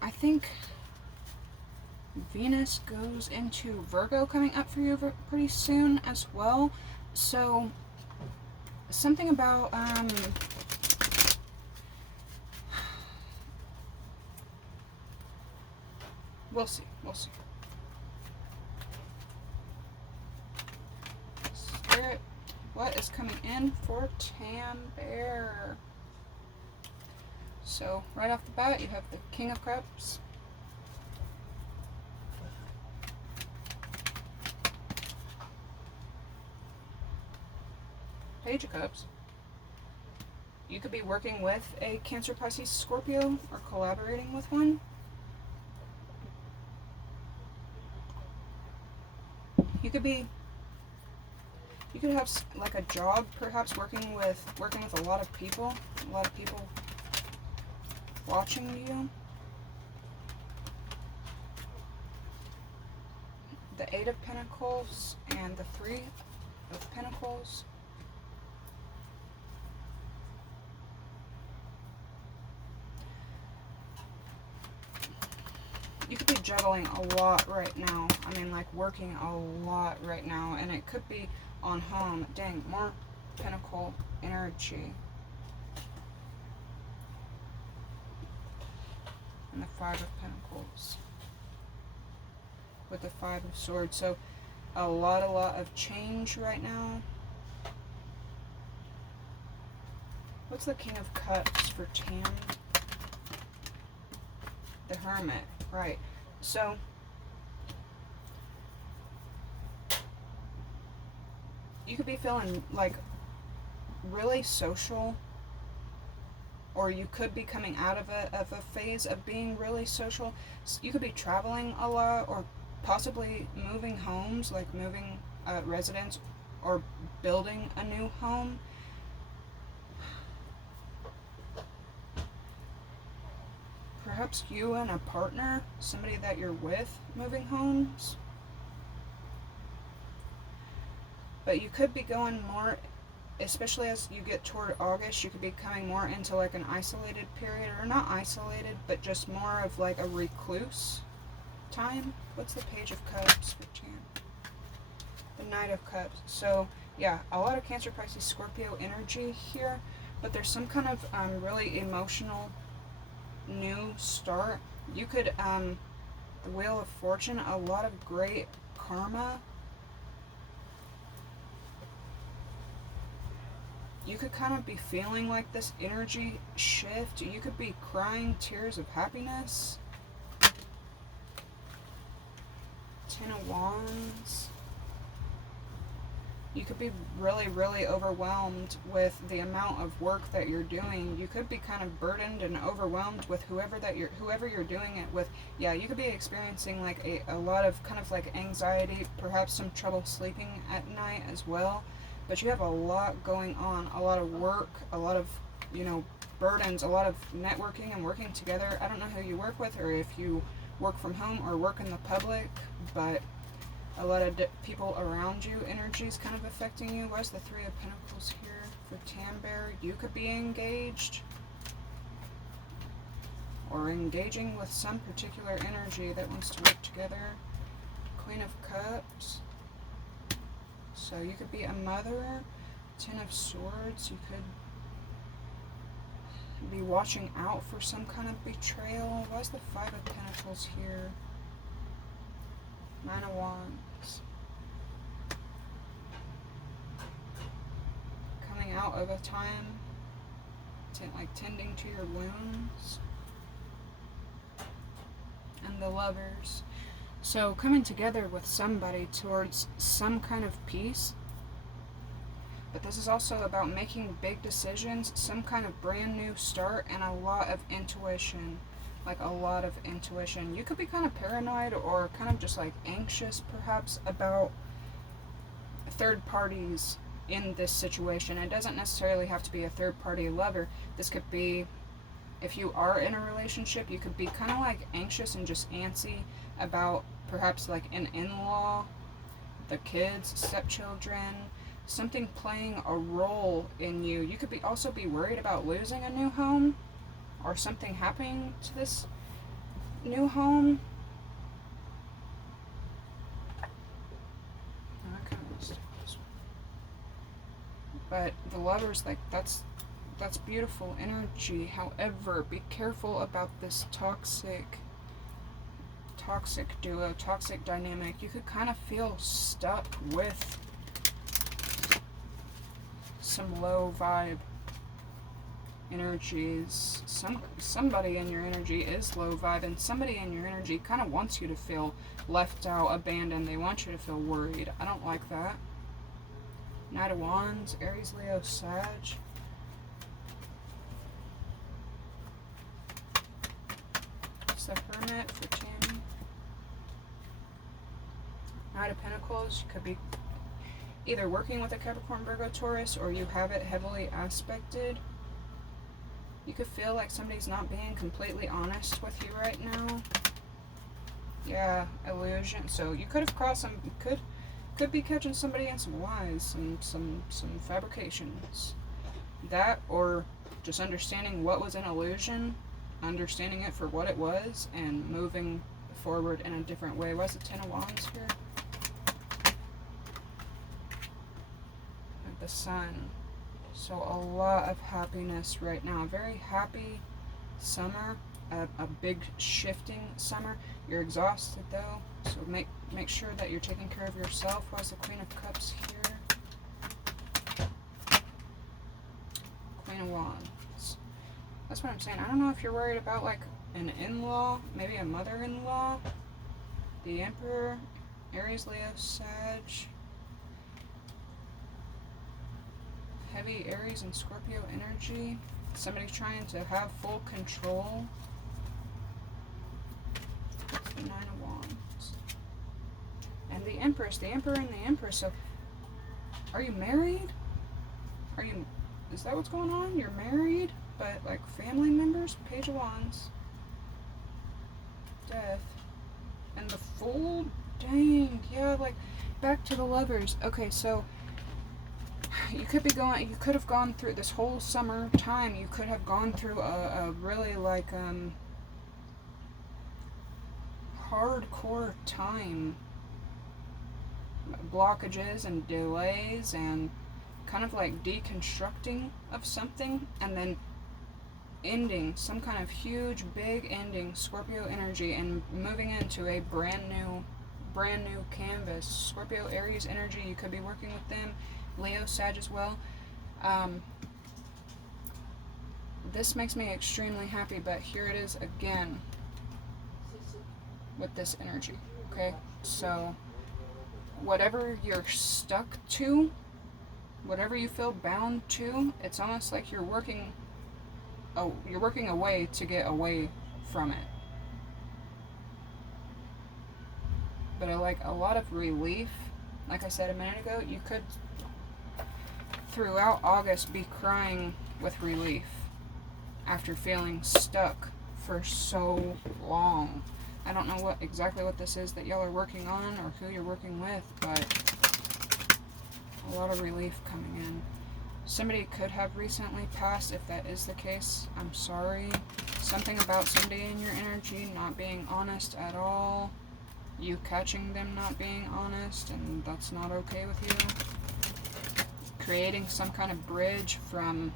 I think Venus goes into Virgo coming up for you pretty soon as well. So, something about, we'll see. Spirit, what is coming in for Tam Bear? So, right off the bat, you have the King of Cups. Page of Cups. You could be working with a Cancer, Pisces, Scorpio, or collaborating with one. You could have like a job, perhaps working with a lot of people watching you. The Eight of Pentacles and the Three of Pentacles. You could be juggling a lot right now. I mean, like, working a lot right now. And it could be on home. Dang, more Pentacle energy. And the Five of Pentacles. With the Five of Swords. So, a lot of change right now. What's the King of Cups for Tam? The Hermit, right. So, you could be feeling like really social, or you could be coming out of a phase of being really social. You could be traveling a lot, or possibly moving homes, like moving residence, or building a new home. Perhaps you and a partner, somebody that you're with, moving homes. But you could be going more, especially as you get toward August, you could be coming more into like an isolated period, or not isolated, but just more of like a recluse time. What's the Page of Cups for Jan? The Knight of Cups. So yeah, a lot of Cancer, Pisces, Scorpio energy here, but there's some kind of really emotional new start. You could, the Wheel of Fortune, a lot of great karma. You could kind of be feeling like this energy shift. You could be crying tears of happiness. Ten of Wands. You could be really, really overwhelmed with the amount of work that you're doing. You could be kind of burdened and overwhelmed with whoever you're doing it with. Yeah, you could be experiencing like a lot of kind of like anxiety, perhaps some trouble sleeping at night as well. But you have a lot going on, a lot of work, a lot of, burdens, a lot of networking and working together. I don't know who you work with, or if you work from home or work in the public, but a lot of people around you, energy is kind of affecting you. Where's the Three of Pentacles here for Tamber? You could be engaged or engaging with some particular energy that wants to work together. Queen of Cups. So you could be a mother. Ten of Swords. You could be watching out for some kind of betrayal. Why's the Five of Pentacles here? Nine of Wands. Coming out of a time, like tending to your wounds. And the Lovers. So coming together with somebody towards some kind of peace. But this is also about making big decisions, some kind of brand new start, and a lot of intuition. Like a lot of intuition. You could be kind of paranoid or kind of just like anxious perhaps about third parties in this situation. It doesn't necessarily have to be a third party lover. This could be, if you are in a relationship, you could be kind of like anxious and just antsy about perhaps like an in-law, the kids, stepchildren, something playing a role in you. You could be also be worried about losing a new home, or something happening to this new home. But the Lovers, like that's beautiful energy. However, be careful about this toxic duo, toxic dynamic. You could kind of feel stuck with some low vibe energies. Somebody in your energy is low vibe, and somebody in your energy kind of wants you to feel left out, abandoned. They want you to feel worried. I don't like that. Knight of Wands, Aries, Leo, Sag. It's the Hermit for Tammy. Knight of Pentacles. You could be either working with a Capricorn, Virgo, Taurus, or you have it heavily aspected. You could feel like somebody's not being completely honest with you right now. Yeah, illusion. So you could have caught some, could be catching somebody in some lies, some fabrications. That, or just understanding what was an illusion, understanding it for what it was, and moving forward in a different way. Why's the Ten of Wands here? And the Sun. So a lot of happiness right now. A very happy summer. A big shifting summer. You're exhausted though, so make sure that you're taking care of yourself. Why's the Queen of Cups here? Queen of Wands. That's what I'm saying. I don't know if you're worried about like an in-law, maybe a mother-in-law, the Emperor, Aries, Leo, Sag, heavy Aries and Scorpio energy, somebody trying to have full control, the 9 of Wands, and the Empress, the Emperor and the Empress. So, are you married? Is that what's going on? You're married, but like family members? Page of Wands, Death, and the Fool. Dang, yeah, like back to the Lovers. Okay, so you could have gone through this whole summer time. You could have gone through a really like hardcore time, blockages and delays and kind of like deconstructing of something, and then ending, some kind of huge big ending, Scorpio energy, and moving into a brand new canvas. Scorpio Aries energy, you could be working with them, Leo Sag as well. This makes me extremely happy, but here it is again with this energy. Okay, so whatever you're stuck to, whatever you feel bound to, it's almost like you're working away to get away from it. But I like a lot of relief. Like I said a minute ago, you could throughout August be crying with relief after feeling stuck for so long. I don't know exactly what this is that y'all are working on or who you're working with, but a lot of relief coming in. Somebody could have recently passed. If that is the case, I'm sorry. Something about somebody in your energy not being honest at all. You catching them not being honest, and that's not okay with you. Creating some kind of bridge from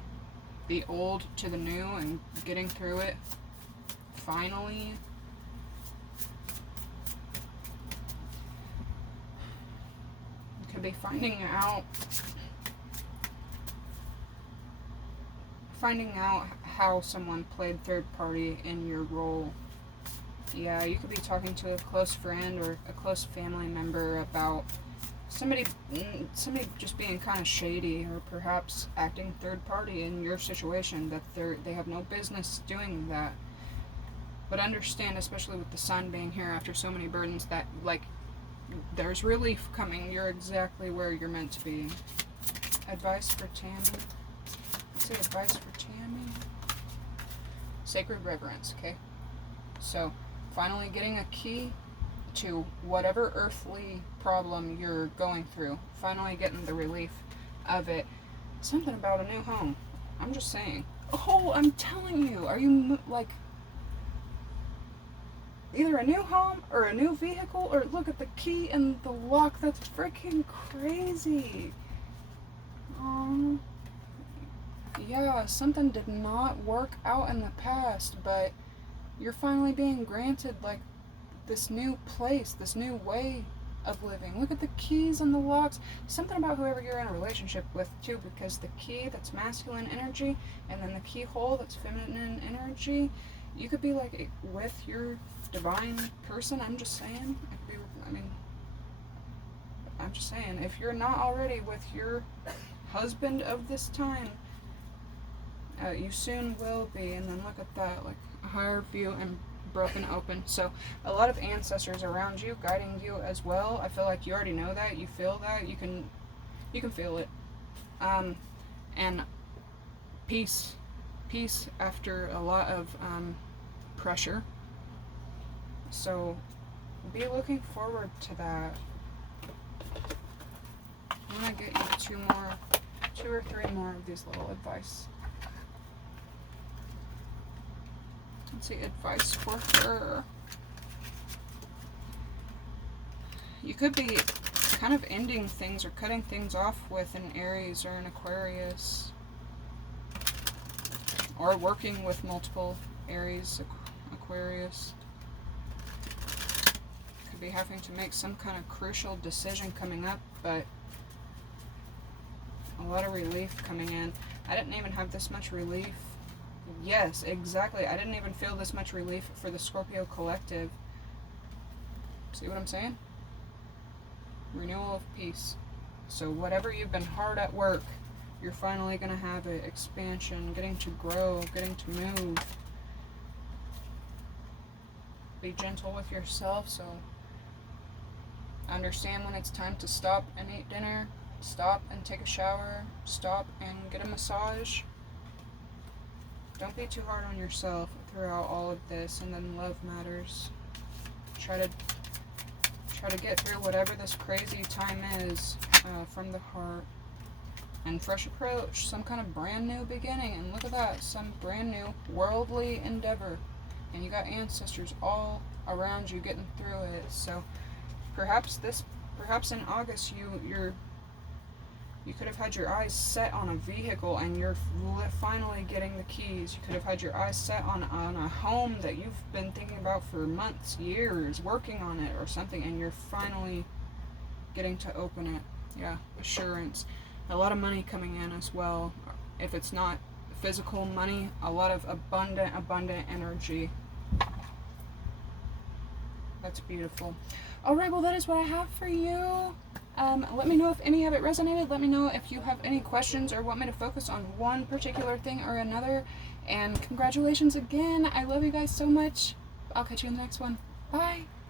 the old to the new and getting through it. Finally. You could be finding out how someone played third party in your role. Yeah, you could be talking to a close friend or a close family member about somebody just being kind of shady, or perhaps acting third party in your situation, that they have no business doing that. But understand, especially with the sun being here after so many burdens, that like there's relief coming. You're exactly where you're meant to be. Advice for Tammy. Let's say advice for Tammy. Sacred reverence, okay? So, finally getting a key to whatever earthly problem you're going through. Finally getting the relief of it. Something about a new home. I'm just saying. Oh, I'm telling you. Are you, like, either a new home or a new vehicle, or look at the key and the lock. That's freaking crazy. Yeah, something did not work out in the past, but you're finally being granted like this new place, this new way of living. Look at the keys and the locks. Something about whoever you're in a relationship with too, because the key, that's masculine energy, and then the keyhole, that's feminine energy. You could be like with your divine person. I'm just saying. I'm just saying, if you're not already with your husband of this time, you soon will be. And then look at that, like a higher view and broken open. So a lot of ancestors around you guiding you as well. I feel like you already know that. You feel that. You can feel it. And peace after a lot of pressure. So be looking forward to that. I'm gonna get you two or three more of these little advice. Let's see, advice for her. You could be kind of ending things or cutting things off with an Aries or an Aquarius, or working with multiple Aries, Aquarius. Could be having to make some kind of crucial decision coming up, but a lot of relief coming in. I didn't even have this much relief Yes, exactly. I didn't even feel this much relief for the Scorpio collective. See what I'm saying? Renewal of peace. So whatever you've been hard at work, you're finally going to have it. Expansion, getting to grow, getting to move. Be gentle with yourself, so understand when it's time to stop and eat dinner, stop and take a shower, stop and get a massage. Don't be too hard on yourself throughout all of this, and then love matters. Try to get through whatever this crazy time is from the heart. And fresh approach, some kind of brand new beginning. And look at that, some brand new worldly endeavor. And you got ancestors all around you getting through it. So perhaps in August you could have had your eyes set on a vehicle and you're finally getting the keys. You could have had your eyes set on a home that you've been thinking about for months, years, working on it or something, and you're finally getting to open it. Yeah, assurance. A lot of money coming in as well. If it's not physical money, a lot of abundant energy. That's beautiful. All right, well, that is what I have for you. Let me know if any of it resonated. Let me know if you have any questions or want me to focus on one particular thing or another. And congratulations again. I love you guys so much. I'll catch you in the next one. Bye.